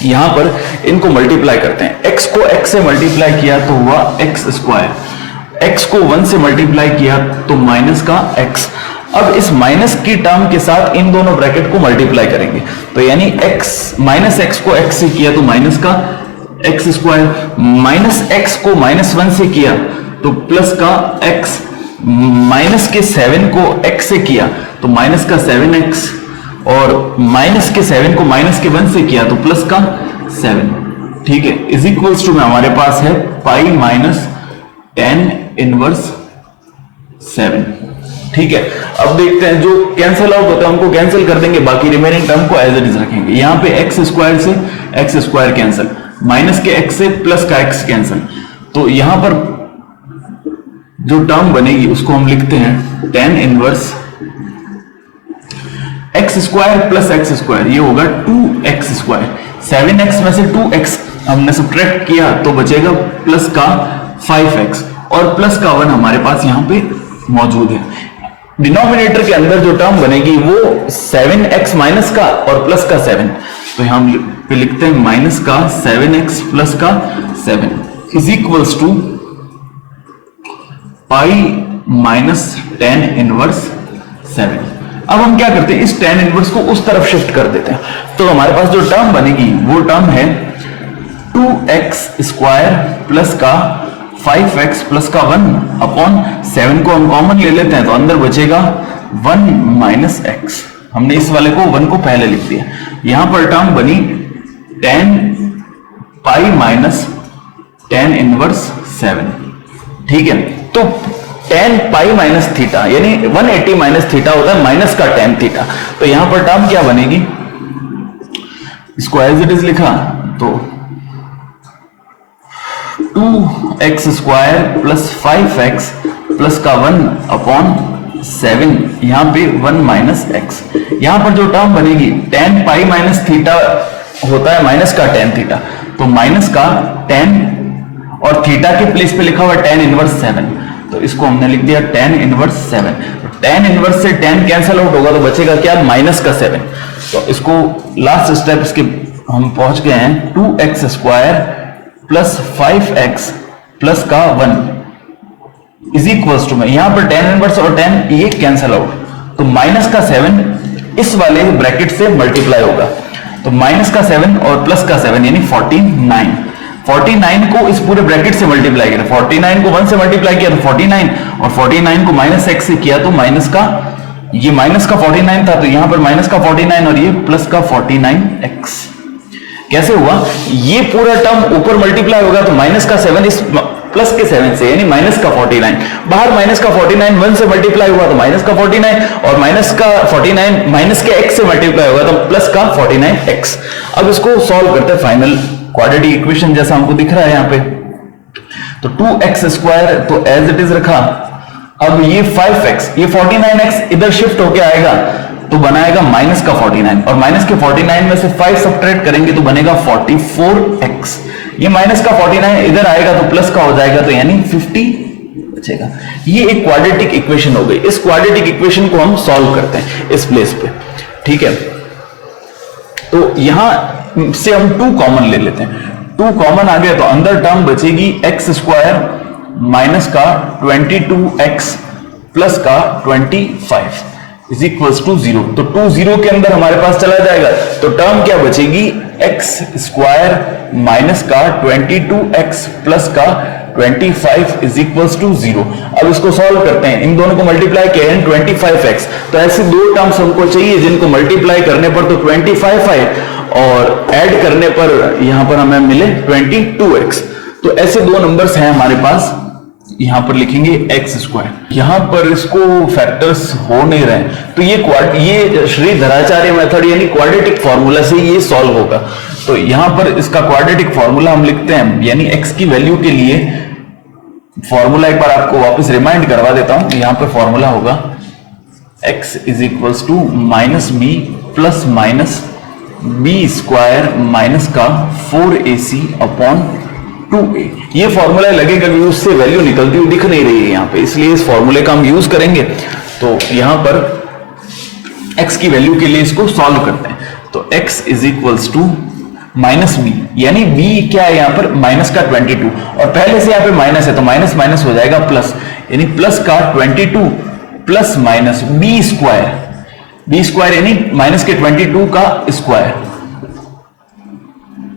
यहां पर इनको मल्टीप्लाई करते हैं। x को x से मल्टीप्लाई किया तो हुआ x स्क्वायर, x को 1 से मल्टीप्लाई किया तो माइनस का x। अब इस माइनस की टर्म के साथ इन दोनों ब्रैकेट को मल्टीप्लाई करेंगे तो यानी x माइनस x को x से किया तो माइनस का x स्क्वायर, माइनस x को माइनस 1 से किया तो प्लस का x, माइनस के 7 को x से किया तो माइनस का 7x और माइनस के 7 को माइनस के 1 से किया तो प्लस का 7। ठीक है, इज इक्वल्स टू में हमारे पास है पाई माइनस tan इनवर्स 7। ठीक है, अब देखते हैं जो कैंसिल आउट होता है उनको कैंसिल कर देंगे, बाकी रिमेनिंग टर्म को एज इट इज रखेंगे। यहाँ पे x स्क्वायर से x स्क्वायर कैंसिल, माइनस के x से प्लस का x कैंसिल, तो यहां पर जो टर्म बनेगी उसको हम लिखते हैं tan inverse x square plus x square, ये होगा 2x स्क्वायर। 7x में से 2x हमने सब्ट्रैक्ट किया तो बचेगा प्लस का 5x और प्लस का 1 हमारे पास यहां पे मौजूद है। डिनोमिनेटर के अंदर जो टर्म बनेगी वो 7x माइनस का और प्लस का 7, तो हम पे लिखते हैं माइनस का 7x प्लस का 7 is equals to pi minus tan inverse 7। अब हम क्या करते हैं, इस tan इनवर्स को उस तरफ शिफ्ट कर देते हैं, तो हमारे पास जो टर्म बनेगी वो टर्म है 2x स्क्वायर प्लस का 5x प्लस का 1 अपॉन 7 को हम कॉमन ले लेते हैं तो अंदर बचेगा 1 माइनस x। हमने इस वाले को 1 को पहले लिख दिया। यहां पर टर्म बनी tan पाई माइनस tan इनवर्स 7। ठीक है, तो tan पाई माइनस थीटा यानी 180 माइनस थीटा होता है माइनस का tan थीटा, तो यहां पर टर्म क्या बनेगी, इसको एज इट इज लिखा तो 2x square plus 5x plus का 1 अपॉन 7, यहां पे 1 माइनस x। यहां पर जो टर्म बनेगी tan पाई माइनस थीटा होता है माइनस का tan थीटा, तो माइनस का tan और थीटा के प्लेस पे लिखा हुआ tan इनवर्स 7, तो इसको हमने लिख दिया tan इनवर्स 7। तो tan इनवर्स से tan कैंसिल आउट होगा तो बचेगा क्या, माइनस का 7। तो इसको लास्ट स्टेप इसके हम पहुंच गए हैं 2x square plus 5x plus का 1 इज इक्वल्स टू में यहां पर tan इनवर्स और tan ये कैंसिल आउट, तो माइनस का 7 इस वाले ब्रैकेट से मल्टीप्लाई होगा, तो माइनस का 7 और प्लस का 7 यानी 49। 49 को इस पूरे ब्रैकेट से मल्टीप्लाई किया, 49 को 1 से मल्टीप्लाई किया तो 49, और 49 को माइनस x से किया तो माइनस का, ये माइनस का 49 था तो यहां पर माइनस का 49 और ये प्लस का 49x। कैसे हुआ, ये पूरा टर्म ऊपर मल्टीप्लाई होगा तो माइनस का 7 इस प्लस के 7 से, यानी माइनस का 49, बाहर माइनस का 49 1 से मल्टीप्लाई हुआ तो माइनस का 49, और माइनस का 49 माइनस के x से मल्टीप्लाई होगा तो प्लस का 49x। अब इसको सॉल्व करते हैं फाइनल क्वाड्रेटिक इक्वेशन जैसा हमको दिख रहा है यहाँ पे। तो 2x स्क्वायर तो एज इट इज रखा, अब ये 5x, ये 49x इधर शिफ्ट होके आएगा तो बनाएगा माइनस का 49, और माइनस के 49 में से 5 सब्ट्रैक्ट करेंगे तो बनेगा 44x। ये माइनस का 49 इधर आएगा तो प्लस का हो जाएगा तो यानी 50 बचेगा। ये एक क्वाड्रेटिक इक्वेशन हो गई। इस क्वाड्रेटिक इक्वेशन को हम सॉल्व करते हैं इस प्लेस पे, ठीक है। तो यहां से हम 2 कॉमन ले लेते हैं, 2 कॉमन आ गया तो अंदर टर्म बचेगी x स्क्वायर माइनस का 22x प्लस का 25 इज इक्वल्स टू 0। तो 2 0 के अंदर हमारे पास चला जाएगा तो टर्म क्या बचेगी, x स्क्वायर माइनस का 22x प्लस का 25 इज इक्वल्स टू 0। अब इसको सॉल्व करते हैं, इन दोनों को मल्टीप्लाई किया है 25x, तो ऐसे 2 टर्म्स हमको चाहिए जिनको मल्टीप्लाई करने पर तो 25 आए और ऐड करने पर यहां पर हमें मिले 22x। तो ऐसे 2 नंबर्स हैं हमारे पास, यहां पर लिखेंगे x स्क्वायर, यहां पर इसको फैक्टर्स हो नहीं रहे तो ये श्रीधराचार्य मेथड यानी क्वाड्रेटिक फॉर्मूला से ये सॉल्व होगा। तो यहां पर इसका क्वाड्रेटिक फॉर्मूला हम लिखते हैं, यानी x की वैल्यू के लिए फॉर्मूला एक बार आपको वापस रिमाइंड करवा देता हूं। यहां पर फॉर्मूला होगा x is equals to minus B plus minus B square minus का 4ac अपॉन 2a। ये फॉर्मूला लगेगा कि उससे वैल्यू निकलती हुई दिख नहीं रही है यहाँ पे, इसलिए इस फॉर्मूले का हम यूज करेंगे। तो यहां पर x की वैल्यू के लिए इसको सॉल्व करते हैं। तो x is equals to minus B, यानी b क्या है यहाँ पर माइनस का 22, और पहले से यहाँ पे माइनस है तो माइनस माइनस हो जाएगा प्लस, यानी प्लस का 22 प्लस माइनस बी स्क्वायर यानी माइनस के 22 का स्क्वायर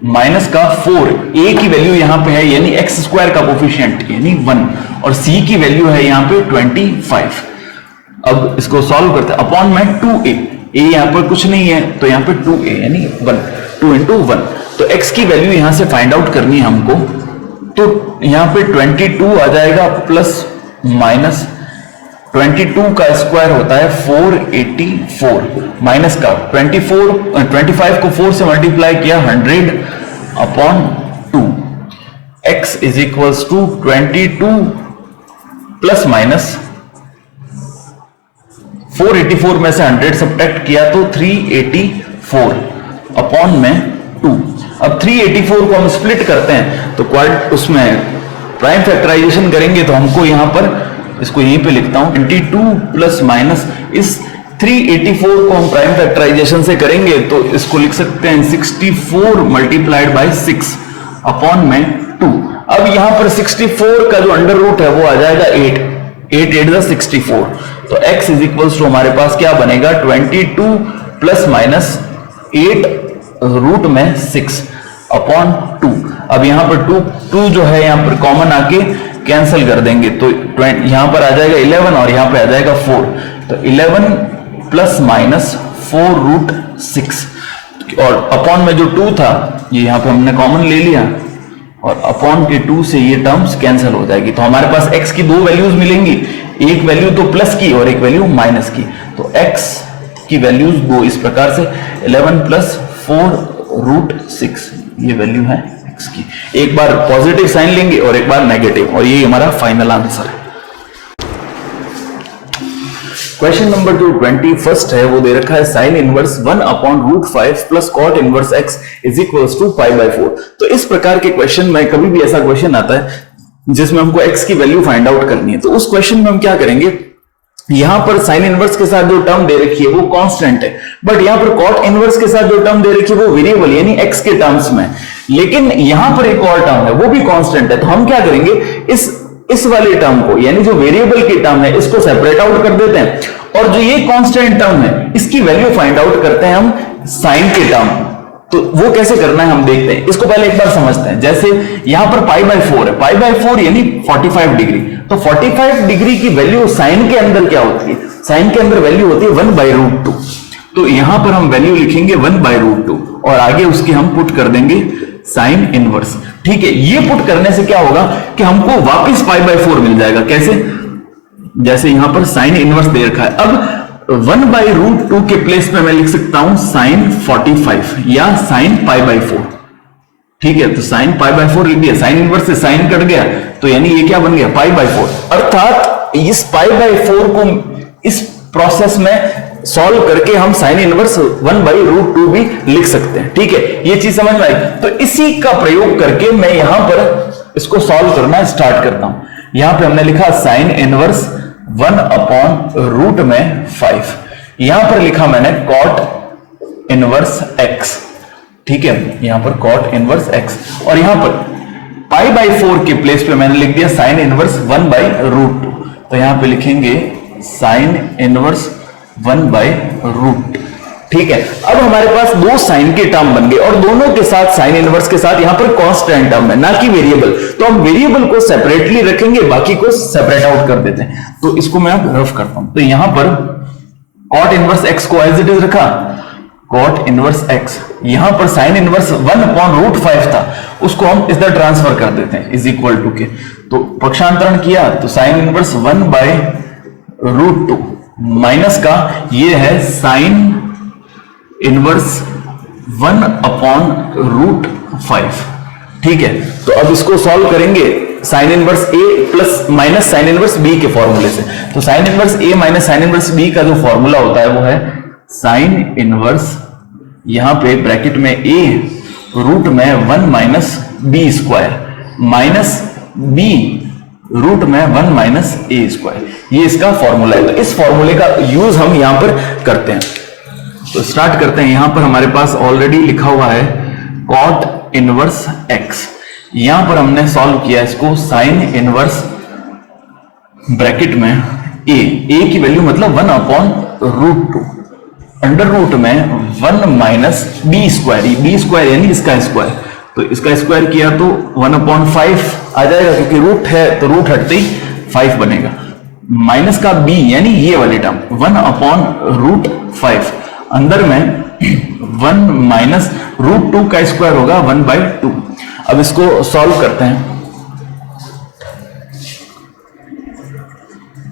माइनस का 4, a की वैल्यू यहां पे है यानी x स्क्वायर का कोफिशिएंट यानी 1, और c की वैल्यू है यहां पे 25। अब इसको सॉल्व करते हैं, अपॉन में 2a, a यहां पर कुछ नहीं है तो यहां पे 2a यानी 1, 2 into 1। तो x की वैल्यू यहां से फाइंड आउट करनी है हमको, तो यहां पे 22 आ जाएगा प्लस माइनस 22 का स्क्वायर होता है 484 माइनस का 25 को 4 से मल्टीप्लाई किया 100 upon 2। x is equals to 22 plus minus 484 में से 100 सब्ट्रैक्ट किया तो 384 अपॉन में 2। अब 384 को हम स्प्लिट करते हैं तो उसमें प्राइम फैक्टराइजेशन करेंगे तो हमको यहां पर इसको यहीं पे लिखता हूं 22 प्लस माइनस इस 384 को हम प्राइम फैक्टराइजेशन से करेंगे तो इसको लिख सकते हैं 64 मल्टीप्लाइड बाय 6 अपॉन में 2। अब यहां पर 64 का जो अंडर रूट है वो आ जाएगा 8 8 64। तो x इज इक्वल्स टू हमारे पास क्या बनेगा 22 प्लस माइनस 8 रूट में 6 अपॉन 2। अब यहां पर 2 जो है यहां पर कॉमन आके कैंसिल कर देंगे तो यहां पर आ जाएगा 11 और यहां पे आ जाएगा 4। तो 11 प्लस माइनस 4 रूट 6, और अपॉन में जो 2 था ये यहां पे हमने कॉमन ले लिया और अपॉन के 2 से ये टर्म्स कैंसिल हो जाएगी। तो हमारे पास x की 2 वैल्यूज मिलेंगी, एक वैल्यू तो प्लस की और एक वैल्यू माइनस की। तो x की वैल्यूज 2 इस प्रकार से 11 प्लस 4 रूट 6 ये वैल्यू है x की। एक बार पॉजिटिव साइन लेंगे और एक बार नेगेटिव, और ये हमारा फाइनल आंसर है। क्वेश्चन नंबर जो 21 है वो दे रखा है sine inverse 1 upon root 5 plus cot inverse x is equals to pi by 4। तो इस प्रकार के क्वेश्चन में कभी भी ऐसा क्वेश्चन आता है जिसमें हमको x की वैल्यू फाइंड आउट करनी है, तो उस क्वेश्चन में हम क्या करेंगे, यहां पर साइन इनवर्स के साथ जो टर्म दे रखी है वो कांस्टेंट है, बट यहां पर कॉट इनवर्स के साथ जो टर्म दे रखी है वो वेरिएबल यानी x के टर्म्स में, लेकिन यहां पर एक और टर्म है वो भी कांस्टेंट है। तो हम क्या करेंगे, इस वाले टर्म को यानी जो वेरिएबल की टर्म है इसको सेपरेट आउट कर देते हैं और जो ये कांस्टेंट टर्म है इसकी वैल्यू फाइंड आउट करते हैं हम साइन के टर्म, तो वो कैसे करना है हम देखते हैं। इसको पहले एक बार समझते हैं। जैसे यहां पर π/4 है, π/4 यानी 45 डिग्री। तो 45 डिग्री की वैल्यू साइन के अंदर क्या होती है? साइन के अंदर वैल्यू होती है 1/√2। तो यहां पर हम वैल्यू लिखेंगे 1/√2 और आगे उसके हम पुट कर देंगे साइन इनवर्स। ठीक है, ये पुट करने से क्या होगा कि हमको वापस π/4 मिल जाएगा। कैसे? जैसे यहां पर साइन इनवर्स दे रखा है, अब 1/√2 के प्लेस पे मैं लिख सकता हूं साइन 45 या साइन π/4। ठीक है, तो साइन π/4 लिख दिया, साइन इनवर्स से साइन कट गया, तो यानी ये क्या बन गया? π/4। अर्थात इस π/4 को इस प्रोसेस में सॉल्व करके हम साइन इनवर्स 1/√2 भी लिख सकते हैं। ठीक है, ये चीज समझ में आई। तो इसी का प्रयोग करके मैं यहां पर इसको सॉल्व करना स्टार्ट करता हूं। यहां पे हमने लिखा साइन इनवर्स 1/√5। यहां पर लिखा मैंने कॉट इनवर्स x। ठीक है, यहां पर कॉट इनवर्स x और यहां पर π/4 के प्लेस पे मैंने लिख दिया साइन इनवर्स 1/√2। तो यहां पे लिखेंगे साइन इनवर्स 1/√2। ठीक है, अब हमारे पास दो साइन के टर्म बन गए और दोनों के साथ साइन इनवर्स के साथ यहां पर कांस्टेंट टर्म है, ना कि वेरिएबल। तो हम वेरिएबल को सेपरेटली रखेंगे, बाकी को सेपरेट आउट कर देते हैं। तो इसको मैं अब रफ करता हूं। तो यहां पर कॉट इनवर्स x को एज इट इज रखा, कॉट इनवर्स x। यहां पर साइन इनवर्स 1/√5 था, उसको हम इधर ट्रांसफर कर देते हैं इज इक्वल टू के। तो पक्षांतरण किया तो साइन इनवर्स 1/√2 माइनस का ये है साइन इनवर्स 1/√5। ठीक है, तो अब इसको सॉल्व करेंगे sine inverse a plus minus sine inverse b के फॉर्मूले से। तो sine inverse a minus sine inverse b का जो फॉर्मूला होता है वो है साइन इनवर्स, यहां पे ब्रैकेट में a रूट में 1 minus b square minus b root में 1 माइनस a स्क्वायर। ये इसका फॉर्मूला है। तो इस फॉर्मूले का यूज हम यहां पर करते हैं। तो स्टार्ट करते हैं। यहां पर हमारे पास ऑलरेडी लिखा हुआ है कॉट इनवर्स x। यहां पर हमने सॉल्व किया इसको साइन इनवर्स ब्रैकेट में a की वैल्यू मतलब 1/√2 अंडर रूट में 1 माइनस b स्क्वायर यानी इसका स्क्वायर। तो इसका स्क्वायर किया तो 1/5 आ जाएगा, क्योंकि रूट है तो रूट हटते ही 5 बनेगा। माइनस का b यानी ये वाली टर्म 1/√5 अंदर में 1 माइनस √2 का स्क्वायर होगा 1/2। अब इसको सॉल्व करते हैं।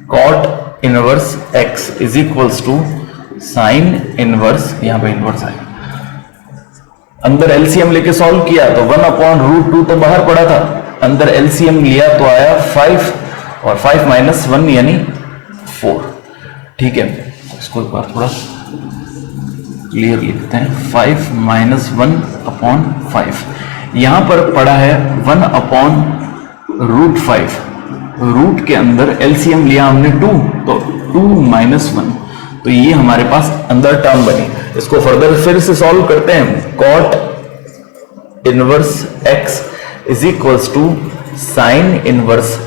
Cot inverse x is equals to sine inverse, यहां पे इनवर्स आएगा, अंदर एलसीएम लेके सॉल्व किया तो 1/√2 तो बाहर पड़ा था, अंदर एलसीएम लिया तो आया 5 और 5 माइनस 1 यानी 4। ठीक है, इसको एक बार थोड़ा क्लियर लिखते हैं। 5 माइनस 1/5 यहां पर पड़ा है 1/√5। रूट के अंदर एलसीएम लिया हमने 2, तो 2 माइनस 1, तो ये हमारे पास अंदर टर्म बनी। इसको फर्दर फिर से सॉल्व करते हैं। Cot inverse x is equals to sine inverse,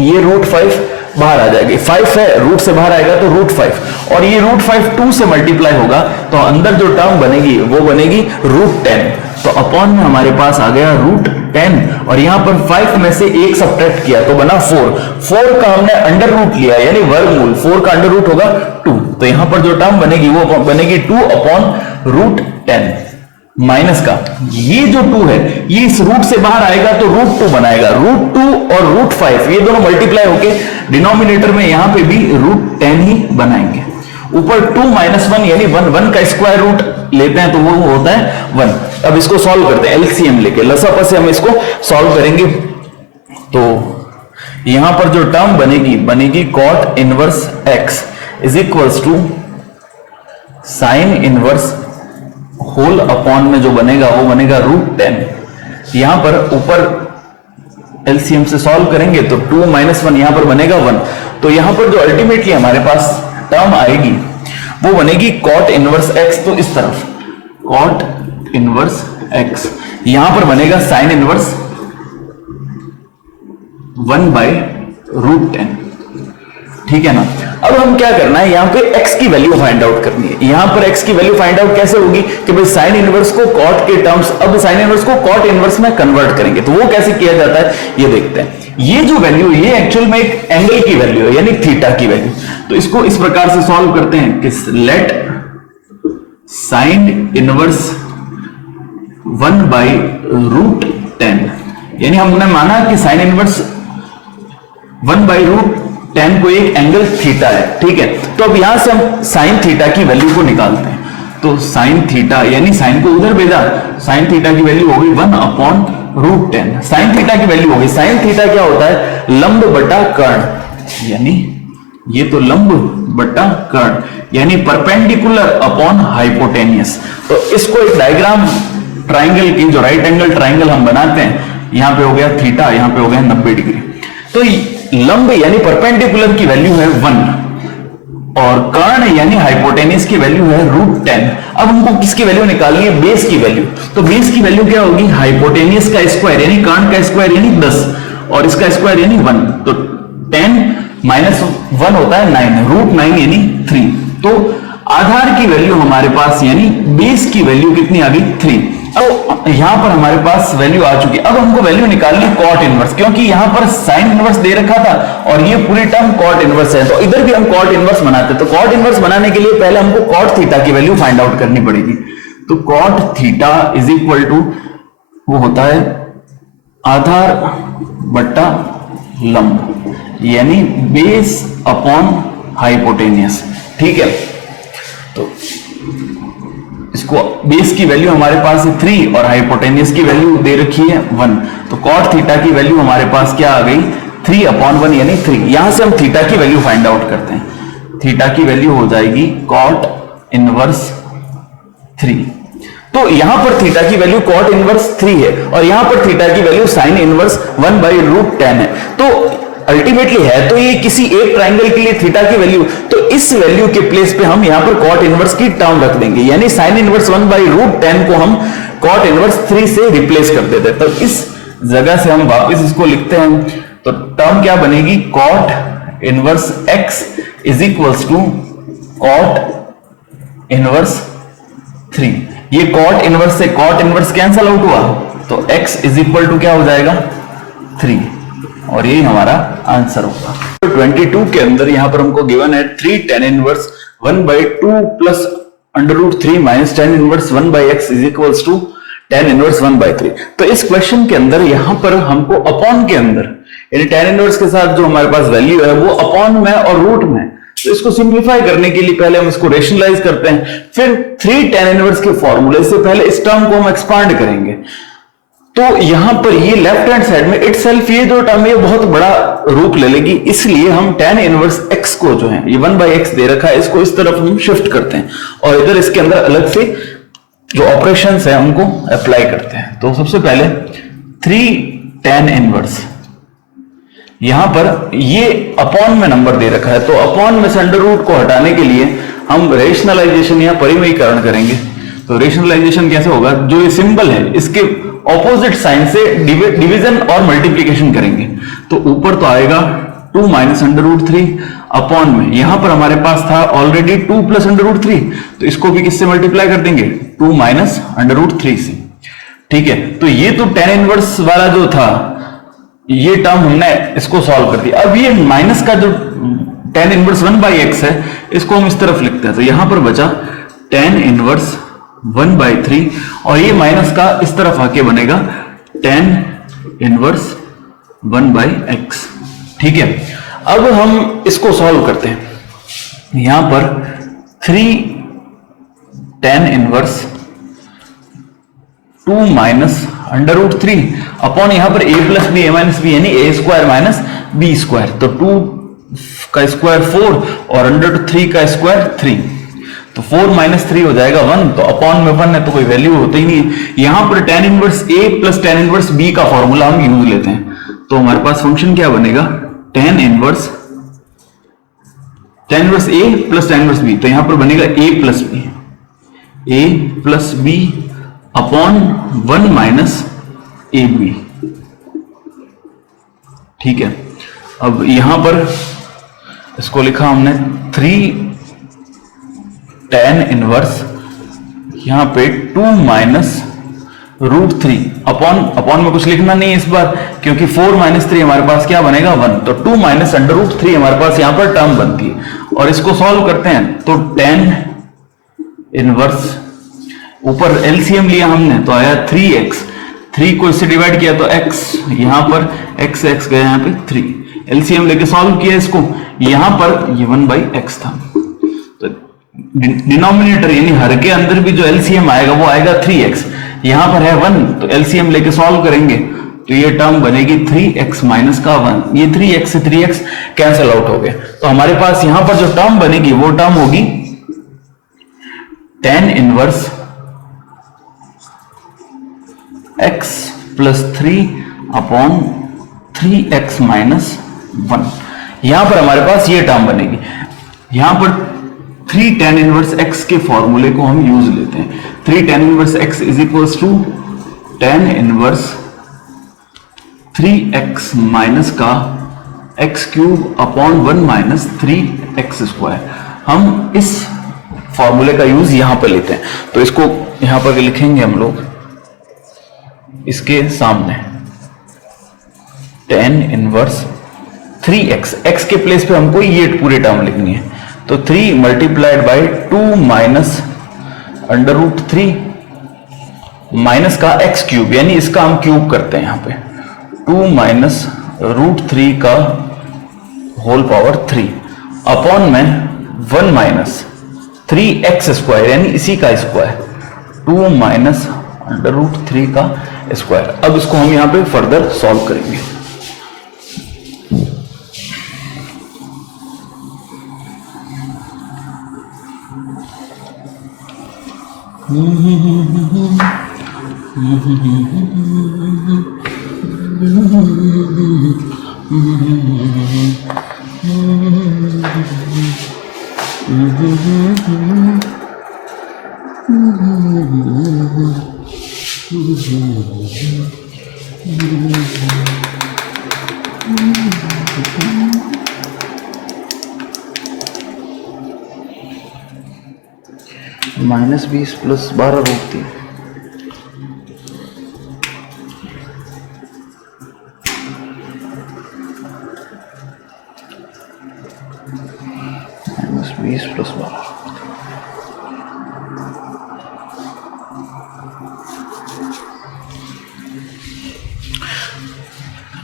ये √5 बाहर आ जाएगी, 5 है रूट से बाहर आएगा तो √5 और ये √5 2 से मल्टीप्लाई होगा तो अंदर जो टर्म बनेगी वो बनेगी √10। तो अपॉन में हमारे पास आ गया √10 और यहां पर 5 में से 1 सब्ट्रैक्ट किया तो बना 4 का हमने अंडर रूट लिया यानी वर्गमूल, 4 का अंडर रूट होगा 2। तो यहां पर जो टर्म बनेगी वो बनेगी 2/√10 माइनस का ये जो 2 है ये इस रूट से बाहर आएगा तो √2 बनाएगा। √2 और √5 ये दोनों मल्टीप्लाई होके डिनोमिनेटर में यहां पे भी √10 ही बनाएंगे। ऊपर 2 माइनस 1 यानी 1 का स्क्वायर रूट लेते हैं तो वो होता है 1। अब इसको सॉल्व करते हैं एलसीएम लेके, लसापा से हम इसको सॉल्व करेंगे। तो यहां पर जो टर्म बनेगी cot inverse x is equals to sine inverse whole upon में जो बनेगा वो बनेगा √10। यहां पर ऊपर एलसीएम से सॉल्व करेंगे तो 2 माइनस 1 यहां पर बनेगा 1। तो यहां पर जो अल्टीमेटली हमारे पास टर्म आएगी वो बनेगी कॉट इनवर्स x। तो इस तरफ कॉट इनवर्स x, यहां पर बनेगा साइन इनवर्स 1/√10। ठीक है ना। अब हम क्या करना है, यहाँ पे x की वैल्यू फाइंड आउट करनी है। यहाँ पर x की वैल्यू फाइंड आउट कैसे होगी कि भाई साइन इनवर्स को कॉट के टर्म्स, अब साइन इनवर्स को कॉट इनवर्स में कन्वर्ट करेंगे, तो वो कैसे किया जाता है ये देखते हैं। ये जो वैल्यू, ये एक्चुअल में एक एंगल की वैल्यू है, यानी थीटा की वैल्यू। तो इसको इस प्रकार से सॉल्व करते हैं कि लेट साइन इनवर्स 1/√10, यानी हमने माना कि साइन इनवर्स 1/√10 को एक एंगल थीटा है, ठीक है। तो अब यहां से हम साइन थीटा की वैल्यू को निकालते हैं। तो साइन थीटा, यानी साइन को उधर भेजा, साइन थीटा की वैल्यू होगी 1/√10। साइन थीटा की वैल्यू होगी, साइन थीटा क्या होता है, लंब बटा कर्ण, यानी ये तो लंब बटा कर्ण, यानी परपेंडिकुलर अपॉन हाइपोटेनियस। तो इसको एक डायग्राम ट्राइंगल की, जो राइट एंगल ट्राइंगल हम बनाते हैं, यहां पे हो गया थीटा, यहां पे हो गया 90 डिग्री। तो लंब यानी परपेंडिकुलर की वैल्यू है 1 और कर्ण यानी हाइपोटेनियस की वैल्यू है √10। अब हमको किसकी वैल्यू निकालनी है, बेस की वैल्यू। तो बेस की वैल्यू क्या होगी, हाइपोटेनियस का स्क्वायर यानी कर्ण का स्क्वायर यानी 10 और इसका स्क्वायर यानी 1। तो 10 माइनस 1 होता है 9, √9 यानी 3। तो आधार की वैल्यू हमारे पास यानी बेस की वैल्यू कितनी आ गई, 3। अब यहां पर हमारे पास वैल्यू आ चुकी है। अब हमको वैल्यू निकालनी है कॉट इनवर्स, क्योंकि यहां पर साइन इनवर्स दे रखा था और ये पूरी टर्म कॉट इनवर्स है, तो इधर भी हम कॉट इनवर्स बनाते हैं। तो कॉट इनवर्स बनाने के लिए पहले हमको कॉट थीटा की वैल्यू फाइंड आउट करनी पड़ेगी। तो cot theta is equal to, वो होता है आधार बट्टा लंब, यानी बेस अपॉन हाइपोटेनियस, ठीक है। तो इसको बेस की वैल्यू हमारे पास है 3 और हाइपोटेनियस की वैल्यू दे रखी है 1। तो कॉट थीटा की वैल्यू हमारे पास क्या आ गई, 3/1 यानी 3। यहां से हम थीटा की वैल्यू फाइंड आउट करते हैं। थीटा की वैल्यू हो जाएगी कॉट इनवर्स 3। तो यहां पर थीटा की वैल्यू कॉट इनवर्स 3 है और यहां पर थीटा की वैल्यू साइन इनवर्स 1/√10 है। तो अल्टीमेटली है तो ये किसी एक ट्राइंगल के लिए थीटा की वैल्यू, तो इस वैल्यू के प्लेस पे हम यहां पर कॉट इनवर्स की टर्म रख देंगे, यानी साइन इनवर्स 1/√10 को हम कॉट इनवर्स 3 से रिप्लेस कर देते हैं। तो इस जगह से हम वापस इसको लिखते हैं। तो टर्म क्या बनेगी, cot inverse x is equals to cot inverse 3। ये कॉट इनवर्स से कॉट इनवर्स कैंसल आउट हुआ, तो x इज इक्वल टू क्या हो जाएगा, 3, और यही हमारा आंसर होगा। तो 22 के अंदर यहां पर हमको गिवन है 3 tan inverse 1/2 plus √3 minus tan inverse 1/x is equals to tan inverse 1/3। तो इस क्वेश्चन के अंदर यहां पर हमको अपॉन के अंदर, यानी tan इनवर्स के साथ जो हमारे पास वैल्यू है वो अपॉन में और रूट में, तो इसको सिंप्लीफाई करने के लिए पहले हम इसको रेशनलाइज करते हैं, फिर 3 tan इनवर्स के फॉर्मूले से पहले इस टर्म को हम एक्सपांड करेंगे। तो यहां पर ये लेफ्ट हैंड साइड में इटसेल्फ ये जो टर्म है बहुत बड़ा रूप ले लेगी, इसलिए हम tan इनवर्स x को जो है ये 1/x दे रखा है, इसको इस तरफ हम शिफ्ट करते हैं और इधर इसके अंदर अलग से जो ऑपरेशंस है हमको अप्लाई करते हैं। तो सबसे पहले 3 tan इनवर्स, यहां पर ये अपॉन में नंबर दे रखा है, तो अपॉन में से अंडर रूट को हटाने के लिए हम रेशनलाइजेशन या परिमयीकरण करेंगे। तो रेशनलाइजेशन कैसे होगा, जो ये सिंबल है इसके ऑपोजिट साइन से डिवीजन और मल्टीप्लीकेशन करेंगे। तो ऊपर तो आएगा 2 माइनस √3 अपॉन में, यहां पर हमारे पास था ऑलरेडी 2 प्लस √3, तो इसको भी किससे मल्टीप्लाई कर देंगे, 2 माइनस √3 से, ठीक है। तो ये तो tan इनवर्स वाला जो था ये टर्म हमने इसको सॉल्व कर दिया। अब ये माइनस का जो tan इनवर्स 1/x है इसको हम इस तरफ लिखते हैं, तो यहां पर बचा tan इनवर्स 1/3 और ये माइनस का इस तरफ आके बनेगा tan इनवर्स 1/x, ठीक है। अब हम इसको सॉल्व करते हैं। यहां पर 3 tan इनवर्स 2 माइनस √3 अपॉन यहां पर a plus B, a minus B, यानी a² माइनस b²। तो 2 का स्क्वायर 4 और √3 का स्क्वायर 3, तो 4 माइनस 3 हो जाएगा 1, तो अपॉन में 1 है तो कोई वैल्यू होती ही नहीं। यहां पर tan inverse a plus tan inverse b का फॉर्मूला हम यूज लेते हैं, तो हमारे पास फंक्शन क्या बनेगा, tan inverse a plus tan inverse b, तो यहां पर बनेगा a plus b upon 1 minus ab, ठीक है। अब यहां पर इसको लिखा हमने 3 tan इनवर्स यहां पे 2 माइनस √3 अपॉन में कुछ लिखना नहीं है इस बार, क्योंकि 4 - 3 हमारे पास क्या बनेगा 1, तो 2 माइनस √3 हमारे पास यहां पर टर्म बनती है। और इसको सॉल्व करते हैं तो tan इनवर्स, ऊपर एलसीएम लिया हमने तो आया 3x, 3 को इससे डिवाइड किया तो x, यहां पर x गया यहां पे 3, एलसीएम लेके सॉल्व किया इसको, यहां पर ये 1/x था। तो डिनोमिनेटर यानी हर के अंदर भी जो एलसीएम आएगा वो आएगा 3x, यहां पर है 1 तो एलसीएम लेके सॉल्व करेंगे तो ये टर्म बनेगी 3x माइनस का 1, ये 3x से 3x कैंसिल आउट हो गया। तो हमारे पास यहां पर जो टर्म बनेगी वो टर्म होगी tan inverse x plus 3 upon 3x minus 1। यहां पर हमारे पास ये टर्म बनेगी। यहां पर 3 tan इनवर्स x के फॉर्मूले को हम यूज लेते हैं। 3 tan inverse x is equals to tan inverse 3x minus का x cube upon 1 minus 3x square. हम इस फॉर्मूले का यूज यहां पर लेते हैं, तो इसको यहां पर लिखेंगे हम लोग इसके सामने tan इनवर्स 3x, x के प्लेस पे हमको ये पूरे टर्म लिखनी है, तो 3 मल्टीप्लाइड बाई 2 माइनस √3 माइनस का x क्यूब, यानी इसका हम क्यूब करते हैं यहां पे 2 माइनस √3 का होल पावर 3 अपॉन में 1 माइनस 3x स्क्वायर, यानी इसी का स्क्वायर 2 माइनस √3 का स्क्वायर। अब इसको हम यहां पे फर्दर सॉल्व करेंगे। -20 प्लस 12√3 -20 प्लस 12।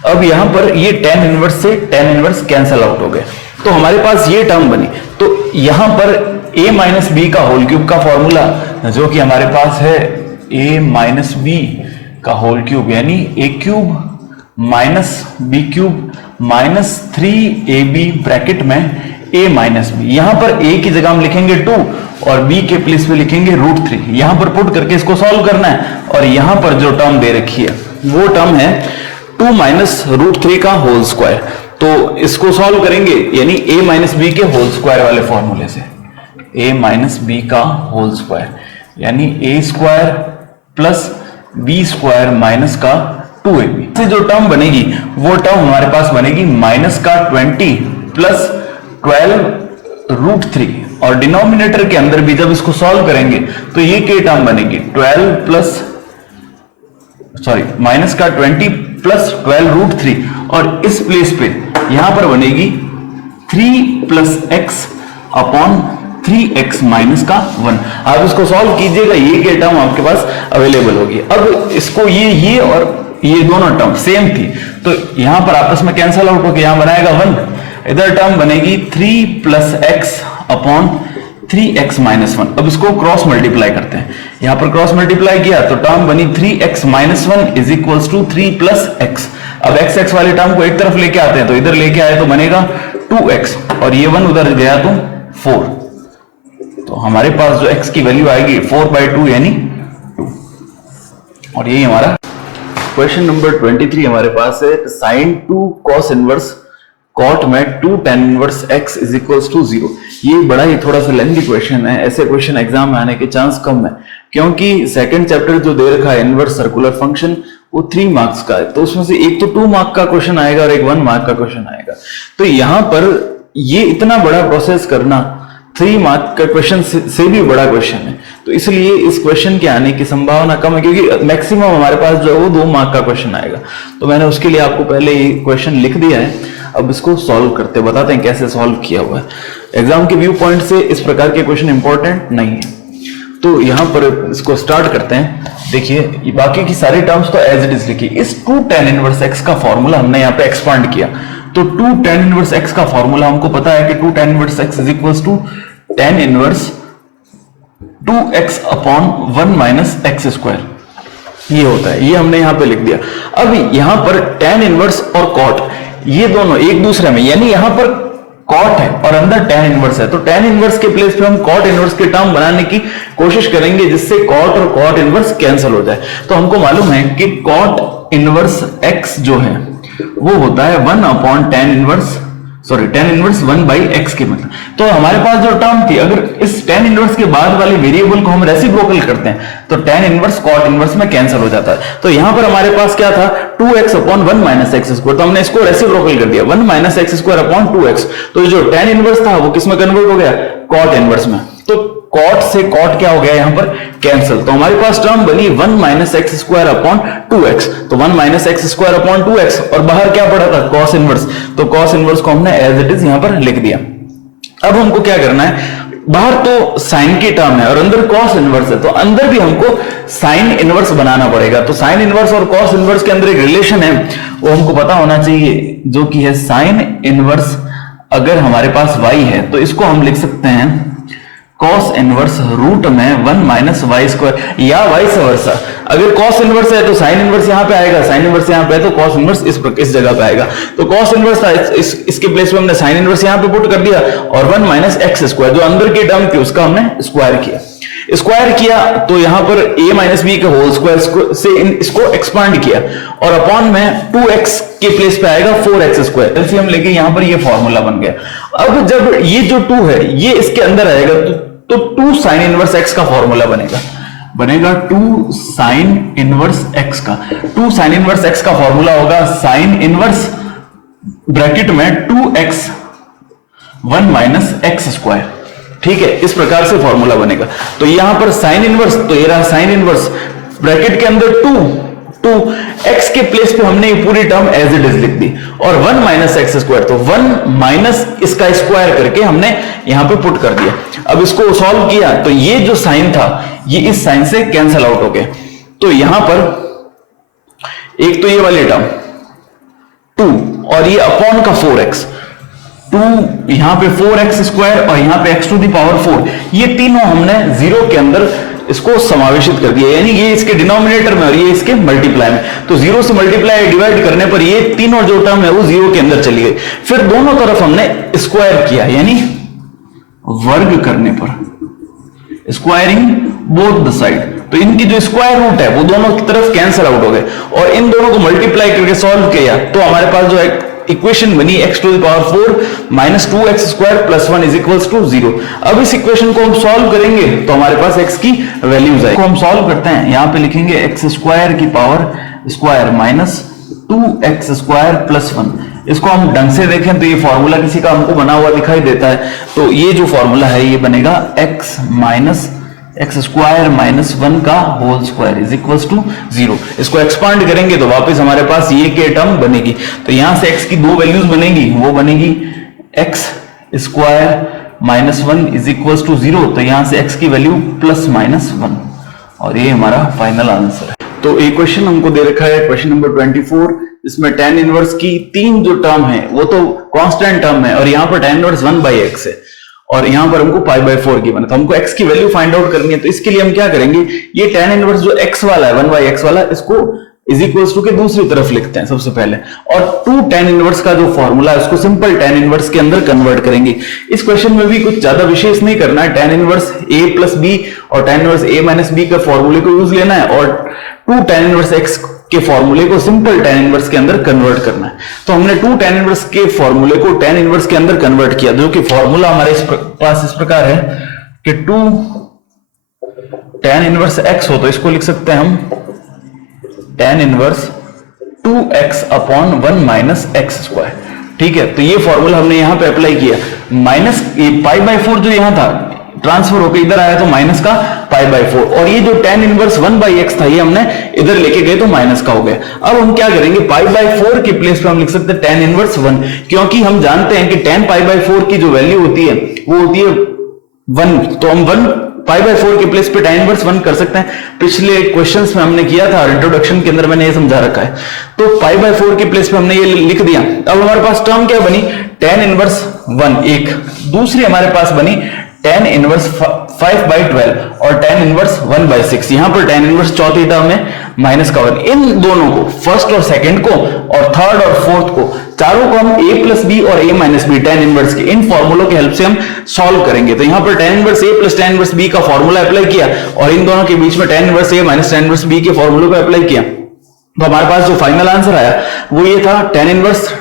अब यहां पर ये tan इनवर्स से tan इनवर्स कैंसल आउट हो गए, तो हमारे पास ये टर्म बनी। तो यहां पर a माइनस बी का होल क्यूब का फॉर्मूला जो कि हमारे पास है a माइनस बी का होल क्यूब, यानी a cube minus B cube minus 3ab bracket में a माइनस बी। यहां पर a की जगह हम लिखेंगे 2 और b के प्लेस पे लिखेंगे √3। यहां पर पुट करके इसको सॉल्व करना है, और यहां पर जो टर्म दे रखी है वो टर्म है 2 माइनस √3 का होल स्क्वायर। तो इसको सॉल्व करेंगे यानी a माइनस बी के होल स्क्वायर वाले फॉर्मूले से, a माइनस बी का होल स्क्वायर यानी a square plus B square minus का 2ab से जो टर्म बनेगी वो टर्म हमारे पास बनेगी माइनस का 20 प्लस 12√3, और डिनोमिनेटर के अंदर भी जब इसको सॉल्व करेंगे तो ये क्या टर्म बनेगी 12 प्लस माइनस का 20 प्लस 12√3, और इस प्लेस पे यहां पर बनेगी 3 plus x upon 3x minus का 1। आप इसको सॉल्व कीजिएगा, ये के टर्म आपके पास अवेलेबल होगी। अब इसको ये और ये दोनों टर्म सेम थी, तो यहां पर आपस में कैंसल आउट होकर यहां बनाएगा 1, इधर टर्म बनेगी 3 plus x upon 3x minus 1। अब इसको क्रॉस मल्टीप्लाई करते हैं, यहां पर क्रॉस मल्टीप्लाई किया तो टर्म बनी 3x minus 1 is equals to 3 plus x। अब x वाले टर्म को एक तरफ लेके आते हैं, तो इधर लेके आए तो बनेगा 2x, और ये 1 उधर गया तो 4, तो हमारे पास जो x की वैल्यू आएगी 4/2 यानी 2। और यही हमारा क्वेश्चन नंबर 23 हमारे पास है, sin 2 cos इनवर्स कॉट में 2 tan inverse x is equals to 0। ये बड़ा ही थोड़ा सा लेंथी क्वेश्चन है, ऐसे क्वेश्चन एग्जाम में आने के चांस कम है, क्योंकि सेकंड चैप्टर जो दे रखा है इनवर्स सर्कुलर फंक्शन वो 3 मार्क्स का है, तो उसमें से एक तो 2 मार्क का क्वेश्चन आएगा और एक 1 मार्क का क्वेश्चन आएगा। तो यहां पर ये इतना बड़ा प्रोसेस करना 3 मार्क का क्वेश्चन से भी बड़ा क्वेश्चन है, तो इसलिए इस क्वेश्चन के आने की संभावना कम है, क्योंकि मैक्सिमम हमारे पास जो है वो 2 मार्क का क्वेश्चन आएगा। तो मैंने उसके लिए आपको पहले ही क्वेश्चन लिख दिया है, अब इसको सॉल्व करते बताते हैं कैसे सॉल्व किया हुआ है। एग्जाम के व्यू पॉइंट से इस प्रकार के क्वेश्चन इंपॉर्टेंट नहीं है, तो यहां पर इसको स्टार्ट करते हैं। देखिए बाकी की सारी टर्म्स तो एज इट इज लिखी, इस 2 tan इनवर्स x का फॉर्मूला हमने यहाँ पे एक्सपांड किया। तो 2 tan इनवर्स x का फॉर्मूला हमको पता है कि 2 tan inverse x is equals to tan inverse 2x upon 1 minus x square, ये होता है, ये हमने यहां पे लिख दिया। अब यहां पर tan इनवर्स और cot ये दोनों एक दूसरे में, यानी यहां पर cot है और अंदर tan इनवर्स है, तो tan इनवर्स के प्लेस पे हम cot इनवर्स के टर्म बनाने की कोशिश करेंगे जिससे cot और cot इनवर्स कैंसिल हो जाए। तो हमको मालूम है कि cot इनवर्स x जो है वो होता है 1 upon tan inverse 1 by x के मतलब। तो हमारे पास जो टर्म थी, अगर इस tan इनवर्स के बाद वाले वेरिएबल को हम रेसिप्रोकल करते हैं तो tan इनवर्स cot इनवर्स में कैंसिल हो जाता है। तो यहां पर हमारे पास क्या था 2x upon 1 minus x square, तो हमने इसको रेसिप्रोकल कर दिया 1 minus x square upon 2x। तो जो tan इनवर्स था वो किस में कन्वर्ट हो गया, cot इनवर्स में। तो cot से cot क्या हो गया यहां पर कैंसिल, तो हमारे पास टर्म बनी 1 minus x square upon 2x। तो 1 minus x square upon 2x और बाहर क्या पड़ा था cos इनवर्स, तो cos इनवर्स को हमने एज इट इज यहां पर लिख दिया। अब हमको क्या करना है, बाहर तो साइन की टर्म है और अंदर cos इनवर्स है, तो अंदर भी हमको साइन इनवर्स बनाना पड़ेगा। तो साइन इनवर्स और cos इनवर्स के अंदर एक रिलेशन है वो हमको पता होना चाहिए, जो कि है साइन इनवर्स अगर हमारे पास y है तो इसको हम लिख सकते हैं cos इनवर्स रूट में 1 माइनस वाई स्क्वायर, या वाइस वर्सा। अगर cos इनवर्स है तो साइन इनवर्स यहां पे आएगा, साइन इनवर्स यहां पे है तो cos इनवर्स इस जगह पे आएगा। तो cos इनवर्स था, इसके प्लेस पे हमने साइन इनवर्स यहां पे पुट कर दिया और 1 माइनस एक्स स्क्वायर जो अंदर की टर्म थी उसका हमने स्क्वायर किया। तो यहां पर a माइनस बी के होल स्क्वायर से इसको एक्सपांड किया और अपॉन में 2x के प्लेस पे आएगा 4x स्क्वायर, एलसीएम लेके यहां पर ये फॉर्मूला बन गया। अब जब ये जो 2 है ये इसके अंदर आएगा तो 2 साइन इनवर्स x का फॉर्मूला बनेगा 2 साइन इनवर्स x का। 2 साइन इनवर्स x का फॉर्मूला होगा साइन इनवर्स ब्रैकेट में 2x 1 माइनस एक्स स्क्वायर, ठीक है, इस प्रकार से फॉर्मूला बनेगा। तो यहां पर साइन इनवर्स, तो ये रहा साइन इनवर्स ब्रैकेट के अंदर 2 x के प्लेस पे हमने ये पूरी टर्म एज इट इज लिख दी और 1 माइनस एक्स स्क्वायर, तो 1 माइनस इसका स्क्वायर करके हमने यहां पे पुट कर दिया। अब इसको सॉल्व किया तो ये जो साइन था ये इस साइन से कैंसिल आउट हो गया। तो यहां पर एक तो ये वाली टर्म 2 और ये अपॉन का 4x, 2 यहां पे 4x स्क्वायर और यहां पे x टू द पावर 4, ये तीनों हमने जीरो के अंदर इसको समावेशित कर दिया, यानी ये इसके डिनोमिनेटर में और ये इसके मल्टीप्लाई में। तो जीरो से मल्टीप्लाई डिवाइड करने पर ये तीनों जो टर्म है वो जीरो के अंदर चली गई। फिर दोनों तरफ हमने स्क्वायर किया, यानी वर्ग करने पर स्क्वायरिंग बोथ द साइड, तो इनकी जो स्क्वायर रूट है वो दोनों की तरफ कैंसिल आउट हो गए और इन दोनों को मल्टीप्लाई करके सॉल्व किया तो हमारे पास जो है इक्वेशन बनी x to the power 4 minus 2x square plus 1 is equals to 0। अब इस इक्वेशन को हम सॉल्व करेंगे तो हमारे पास x की वैल्यूज आएगी, हम सॉल्व करते हैं। यहां पे लिखेंगे x स्क्वायर की power square minus 2x square plus 1। इसको हम ढंग से देखें तो ये फॉर्मूला किसी का हमको बना हुआ दिखाई देता है, तो ये जो फॉर्मूला है ये बनेगा x minus x square minus 1 का whole square is equals to 0। इसको एक्सपांड करेंगे तो वापस हमारे पास ये के टर्म बनेगी, तो यहां से x की 2 वैल्यूज बनेगी, वो बनेगी x square minus 1 is equals to 0। तो यहां से x की वैल्यू प्लस माइनस 1 और ये हमारा फाइनल आंसर है। तो एक क्वेश्चन हमको दे रखा है क्वेश्चन नंबर 24, इसमें tan इनवर्स की 3 जो टर्म है वो तो कांस्टेंट टर्म है और यहाँ पर tan इनवर्स 1/x है और यहां पर हमको π/4 गिवन है, तो हमको x की वैल्यू फाइंड आउट करनी है। तो इसके लिए हम क्या करेंगे, ये tan इनवर्स जो x वाला है 1/x वाला, इसको इज इक्वल्स टू के दूसरी तरफ लिखते हैं सबसे पहले और 2 tan इनवर्स का जो फॉर्मूला है उसको सिंपल tan इनवर्स के अंदर कन्वर्ट करेंगे। इस क्वेश्चन में भी कुछ ज्यादा विशेष नहीं करना है, tan inverse a plus b और tan inverse a minus b का फॉर्मूले को यूज लेना है और 2 tan इनवर्स x के फॉर्मूले को सिंपल tan इनवर्स के अंदर कन्वर्ट करना है। तो हमने 2 tan इनवर्स के फॉर्मूले को tan इनवर्स के अंदर कन्वर्ट किया, जो कि फॉर्मूला हमारे पास इस प्रकार है कि 2 tan इनवर्स x हो तो इसको लिख सकते हैं हम tan inverse 2x upon 1 minus x square. ठीक है, तो ये फॉर्मूला हमने यहां पे अप्लाई किया, माइनस π/4 जो यहां था ट्रांसफर होकर इधर आया तो माइनस का π/4, और ये जो tan इनवर्स 1/x था ये हमने इधर लेके गए तो माइनस का हो गया। अब हम क्या करेंगे, π/4 के प्लेस पे हम लिख सकते हैं tan इनवर्स 1, क्योंकि हम जानते हैं कि tan π/4 की जो वैल्यू होती है वो होती है 1, तो हम 1 π/4 के प्लेस पे tan इनवर्स 1 कर सकते हैं। पिछले क्वेश्चंस में हमने किया था, इंट्रोडक्शन के अंदर मैंने ये समझा रखा है, तो π/4 के प्लेस पे हमने ये लिख दिया। अब हमारे पास टर्म क्या बनी, tan इनवर्स 1 एक, दूसरी हमारे पास बनी tan इनवर्स 5/12 और tan इनवर्स 1/6। यहां पर tan इनवर्स चौथी टर्म है माइनस का 1। इन दोनों को, फर्स्ट और सेकंड को और थर्ड और फोर्थ को, चारों को हम a प्लस बी और a minus B tan inverse के इन फॉर्मूलों की हेल्प से हम सॉल्व करेंगे। तो यहां पर tan inverse a plus tan inverse b का फॉर्मूला अप्लाई किया और इन दोनों के बीच में tan inverse a minus tan inverse b के फॉर्मूले को अप्लाई किया, तो हमारे पास जो फाइनल आंसर आया वो ये था tan inverse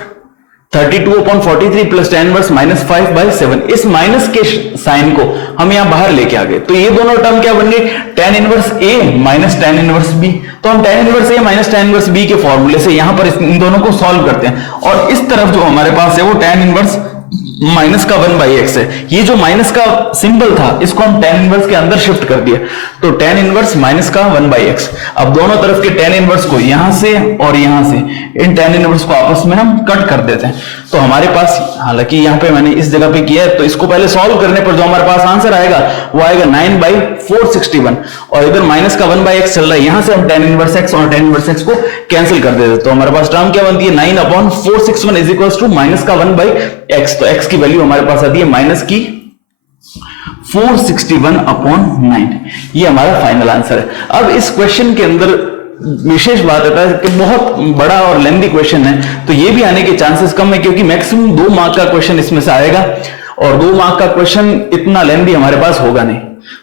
32/43 plus tan inverse minus 5/7। इस माइनस के साइन को हम यहां बाहर लेके आ गए, तो ये दोनों टर्म क्या बन गए, tan inverse a minus tan inverse b। तो हम tan inverse a minus tan inverse b के फॉर्मूले से यहां पर इन दोनों को सॉल्व करते हैं, और इस तरफ जो हमारे पास है वो tan इनवर्स माइनस का 1/x है। ये जो माइनस का सिंबल था इसको हम tan इनवर्स के अंदर शिफ्ट कर दिया, तो tan इनवर्स माइनस का 1/x। अब दोनों तरफ के tan इनवर्स को यहां से और यहां से, इन tan इनवर्स को आपस में हम कट कर देते हैं, तो हमारे पास, हालांकि यहां पे मैंने इस जगह पे किया है, तो इसको पहले सॉल्व करने पर जो हमारे पास आंसर आएगा वो आएगा 9/461, और इधर माइनस का 1/x चल रहा है, यहां से हम tan इनवर्स x और tan इनवर्स x को कैंसिल कर देते हैं, तो हमारे पास टर्म क्या बनती है, 9/461 इज इक्वल टू माइनस का 1/x। तो x की वैल्यू हमारे पास आती है माइनस की 461/9। ये हमारा फाइनल आंसर है। अब इस क्वेश्चन के अंदर विशेष बात है कि बहुत बड़ा और लेंथी क्वेश्चन है, तो ये भी आने के चांसेस कम है, क्योंकि मैक्सिमम 2 मार्क का क्वेश्चन इसमें से आएगा, और 2 मार्क का क्वेश्चन इतना लेंथी हमारे पास होगा नहीं,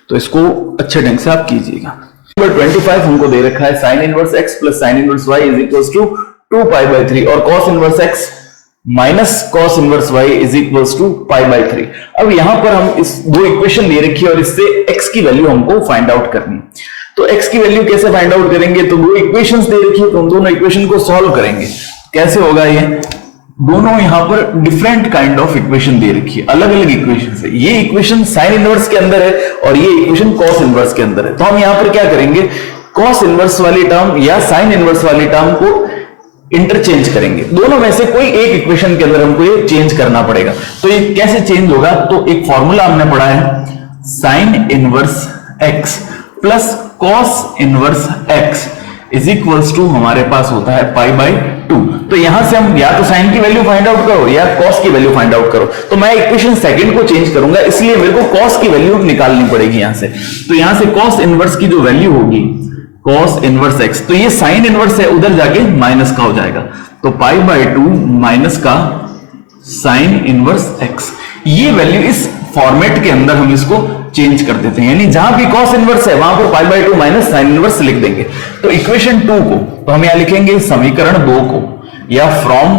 तो इसको अच्छे ढंग से आप कीजिएगा। नंबर 25 हमको दे रखा है sin inverse x plus sin inverse y is equals to 2π/3 और cos inverse x minus cos inverse y is equals to π/3। अब यहां पर हम इस 2 इक्वेशन ले रखी है और इससे x की वैल्यू हमको फाइंड आउट करनी है। तो x की वैल्यू कैसे फाइंड आउट करेंगे, तो 2 इक्वेशंस दे रखी है, तो हम दोनों इक्वेशन को सॉल्व करेंगे। कैसे होगा ये, दोनों यहां पर डिफरेंट काइंड ऑफ इक्वेशन दे रखी है, अलग अलग इक्वेशन है। ये इक्वेशन साइन इनवर्स के अंदर है और ये इक्वेशन कॉस इनवर्स के अंदर है, तो हम यहां पर क्या करेंगे, कॉस इनवर्स वाली टर्म या साइन इनवर्स वाली टर्म को इंटरचेंज करेंगे। दोनों में से कोई एक इक्वेशन के अंदर हमको ये चेंज करना पड़ेगा। तो ये कैसे चेंज होगा, तो एक फॉर्मूला हमने पढ़ा है, sine inverse x plus cos inverse x is equals to हमारे पास होता है π/2। तो यहां से हम या तो साइन की वैल्यू फाइंड आउट करो या कॉस की वैल्यू फाइंड आउट करो, तो मैं इक्वेशन सेकंड को चेंज करूंगा, इसलिए मेरे को कॉस की वैल्यू निकालनी पड़ेगी यहां से। तो यहां से कॉस इनवर्स की जो वैल्यू होगी cos इनवर्स x, तो ये साइन इनवर्स है, उधर जाके माइनस का हो जाएगा, तो π/2 माइनस का साइन इनवर्स x। ये वैल्यू इस फॉर्मेट के अंदर हम इसको चेंज कर देते हैं, यानी जहां भी cos इनवर्स है वहां पर π/2 माइनस साइन इनवर्स लिख देंगे। तो इक्वेशन 2 को तो हम यहां लिखेंगे समीकरण 2 को, या फ्रॉम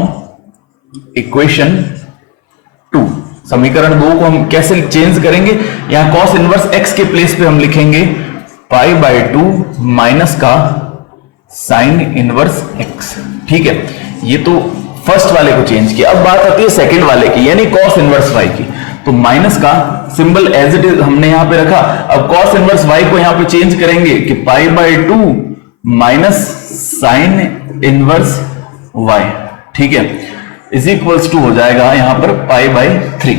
इक्वेशन 2, समीकरण 2 को हम कैसे चेंज करेंगे, यहां cos इनवर्स x के प्लेस पे हम लिखेंगे π/2 माइनस का साइन इनवर्स x। ठीक है, ये तो फर्स्ट वाले को चेंज किया। अब बात आती है सेकंड वाले की, यानी cos इनवर्स y की। तो माइनस का सिंबल एज इट इज हमने यहां पे रखा। अब cos इनवर्स y को यहां पे चेंज करेंगे कि π/2 माइनस साइन इनवर्स y, ठीक है, इज इक्वल्स टू हो जाएगा यहां पर π/3।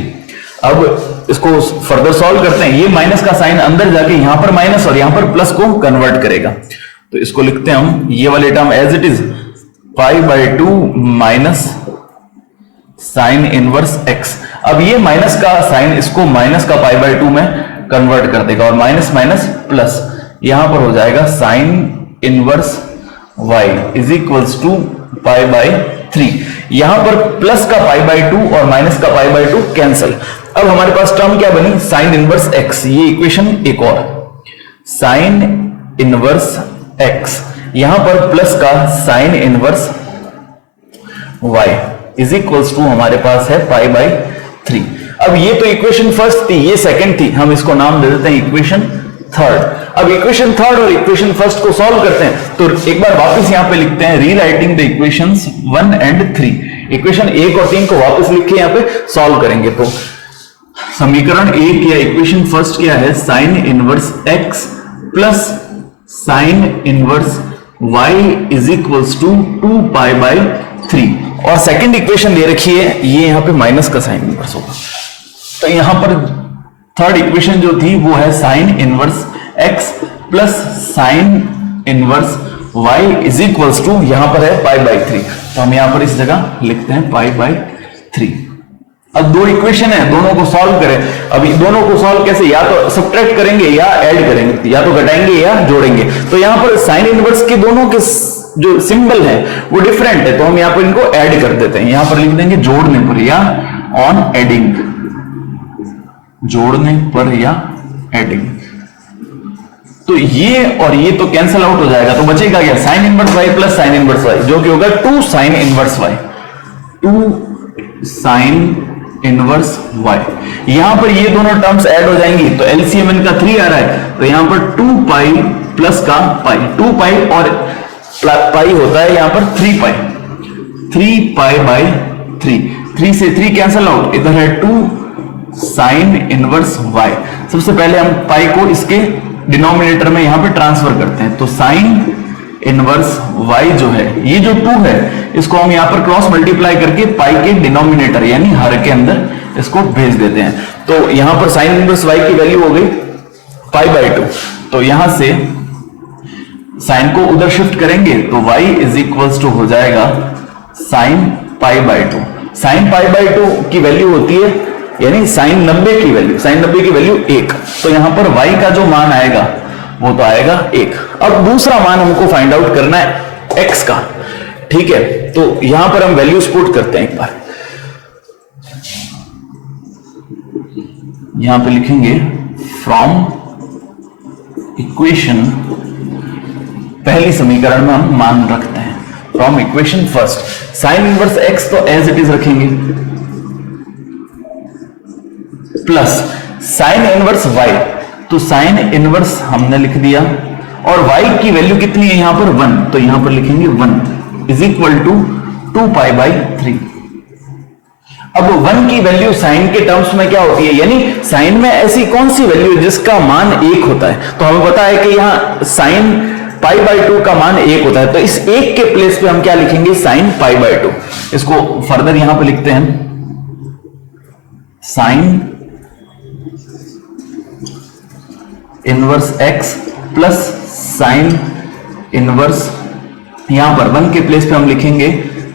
अब इसको फर्दर सॉल्व करते हैं, ये माइनस का साइन अंदर जाके यहां पर माइनस और यहां पर प्लस को कन्वर्ट करेगा। तो इसको लिखते हैं हम ये वाले term as it is π/2 minus sine inverse x। अब ये माइनस का साइन इसको माइनस का π/2 में कन्वर्ट कर देगा और माइनस माइनस प्लस, यहां पर हो जाएगा sine inverse y is equals to π/3। यहां पर प्लस का π/2 और माइनस का π/2 कैंसिल। अब हमारे पास टर्म क्या बनी, साइन इनवर्स x। ये इक्वेशन एक और, साइन इनवर्स x, यहां पर प्लस का sine inverse y is equals to हमारे पास है π/3। अब ये तो इक्वेशन फर्स्ट थी, ये सेकंड थी, हम इसको नाम दे देते हैं इक्वेशन थर्ड। अब इक्वेशन थर्ड और इक्वेशन फर्स्ट को सॉल्व करते हैं, तो एक बार वापस यहां पे लिखते हैं rewriting the equations 1 and 3। Equation 1 और 3 को वापस लिख के यहां पे सॉल्व करेंगे। तो समीकरण 1 या इक्वेशन फर्स्ट क्या है, sine inverse x plus sine inverse y is equals to 2 pi by 3। और सेकंड इक्वेशन दे रखी है, ये यहां पे माइनस का साइन इनवर्स होगा। तो यहां पर थर्ड इक्वेशन जो थी वो है sine inverse x plus sine inverse y is equals to, यहां पर है पाई बाई 3। तो हम यहां पर इस जगह लिखते हैं पाई बाई 3। अब दो इक्वेशन है, दोनों को सॉल्व करें। अभी दोनों को सॉल्व कैसे, या तो सब्ट्रैक्ट करेंगे या ऐड करेंगे, या तो घटाएंगे या जोड़ेंगे। तो यहां पर साइन इनवर्स के दोनों के जो सिंबल है वो डिफरेंट है, तो हम यहां पर इनको ऐड कर देते हैं। यहां पर लिख देंगे जोड़ने पर या ऑन एडिंग, जोड़ने पर या एडिंग। तो ये और ये तो कैंसिल आउट हो जाएगा, तो बचेगा क्या, sign inverse y plus sine inverse y, जो कि होगा 2 sign inverse y, 2 sign inverse y। यहां पर ये दोनों टर्म्स ऐड हो जाएंगी, तो एलसीएम इनका 3 आ रहा है, तो यहां पर 2 पाई प्लस का पाई, 2 पाई और पाई होता है यहां पर 3 पाई, 3 पाई बाई 3, 3 से 3 कैंसिल आउट, इधर है 2 साइन इनवर्स y। सबसे पहले हम पाई को इसके डिनोमिनेटर में यहां पे ट्रांसफर करते हैं, तो साइन इनवर्स y जो है, ये जो 2 है इसको हम यहां पर क्रॉस मल्टीप्लाई करके पाई के डिनोमिनेटर यानी हर के अंदर इसको भेज देते हैं। तो यहां पर साइन इनवर्स y की वैल्यू हो गई पाई बाई 2। तो यहां से साइन को उधर शिफ्ट करेंगे तो y इज इक्वल्स टू हो जाएगा sign pi by 2। Sign pi by 2 की वैल्यू होती है यानी साइन 90 की वैल्यू, साइन 90 की वैल्यू 1। तो यहां पर y का जो मान आएगा वो तो आएगा 1। अब दूसरा मान हमको फाइंड आउट करना है x का, ठीक है। तो यहां पर हम वैल्यूज पुट करते हैं एक बार, यहां पे लिखेंगे फ्रॉम इक्वेशन, पहली समीकरण में हम मान रखते हैं from equation first, sign inverse x तो एज इट इज रखेंगे प्लस साइन इनवर्स y, तो साइन इनवर्स हमने लिख दिया और y की वैल्यू कितनी है यहां पर 1, तो यहां पर लिखेंगे 1 is equal to 2 pi by 3। अब 1 की वैल्यू साइन के टर्म्स में क्या होती है, यानी साइन में ऐसी कौन सी वैल्यू है जिसका मान 1 होता है। तो हमें पता है कि यहां साइन पाई बाई 2 का मान 1 होता है, तो इस 1 के प्लेस पे हम क्या लिखेंगे, साइन पाई बाई 2। इसको फर्दर यहां पे लिखते हैं sine inverse x plus sine inverse, यहां पर 1 के प्लेस पे हम लिखेंगे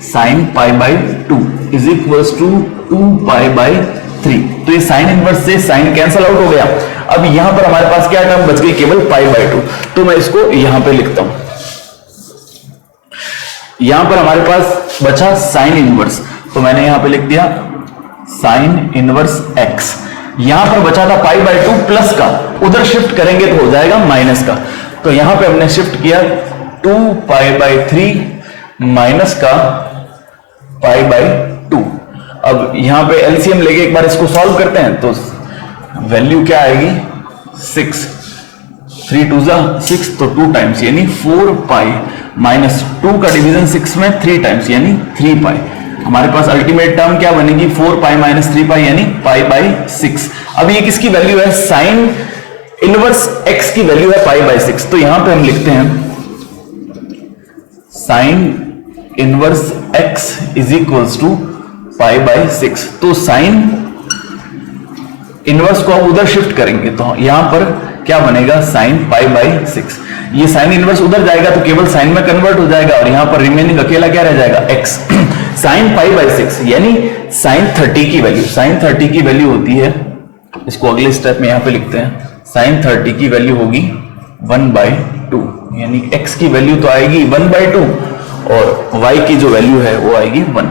sine pi by 2 is equals to 2 pi by 3। तो ये साइन इनवर्स से साइन कैंसिल आउट हो गया। अब यहां पर हमारे पास क्या टर्म बच गई, केवल पाई बाई 2। तो मैं इसको यहां पे लिखता हूं, यहां पर हमारे पास बचा साइन इनवर्स, तो मैंने यहां पे लिख दिया साइन इनवर्स x। यहां पर बचा था पाई बाई 2 प्लस का, उधर शिफ्ट करेंगे तो हो जाएगा माइनस का। तो यहां पे हमने शिफ्ट किया 2 पाई बाई 3 माइनस का पाई बाई 2। अब यहां पे एलसीएम लेके एक बार इसको सॉल्व करते हैं, तो वैल्यू क्या आएगी 6, 3 2 6, तो 2 टाइम्स यानी 4 पाई माइनस 2 का डिवीजन 6 में 3 टाइम्स यानी 3 पाई। हमारे पास अल्टीमेट टर्म क्या बनेगी, 4 पाई माइनस 3 पाई यानी पाई बाई 6। अब ये किसकी वैल्यू है, साइन इनवर्स x की वैल्यू है पाई बाई 6। तो यहां पे हम लिखते हैं sine inverse x is equals to pi by 6। तो साइन इनवर्स को हम उधर शिफ्ट करेंगे तो यहां पर क्या बनेगा, साइन पाई बाई 6। ये साइन इनवर्स उधर जाएगा तो केवल साइन में कन्वर्ट हो जाएगा और यहां पर रिमेनिंग अकेला क्या रह जाएगा, x। साइन पाई बाई 6 यानी साइन 30 की वैल्यू, साइन 30 की वैल्यू होती है, इसको अगले स्टेप में यहां पे लिखते हैं, साइन 30 की वैल्यू होगी 1/2 यानी x की वैल्यू तो आएगी 1/2 और y की जो वैल्यू है वो आएगी 1।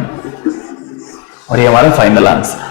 और ये हमारा फाइनल आंसर।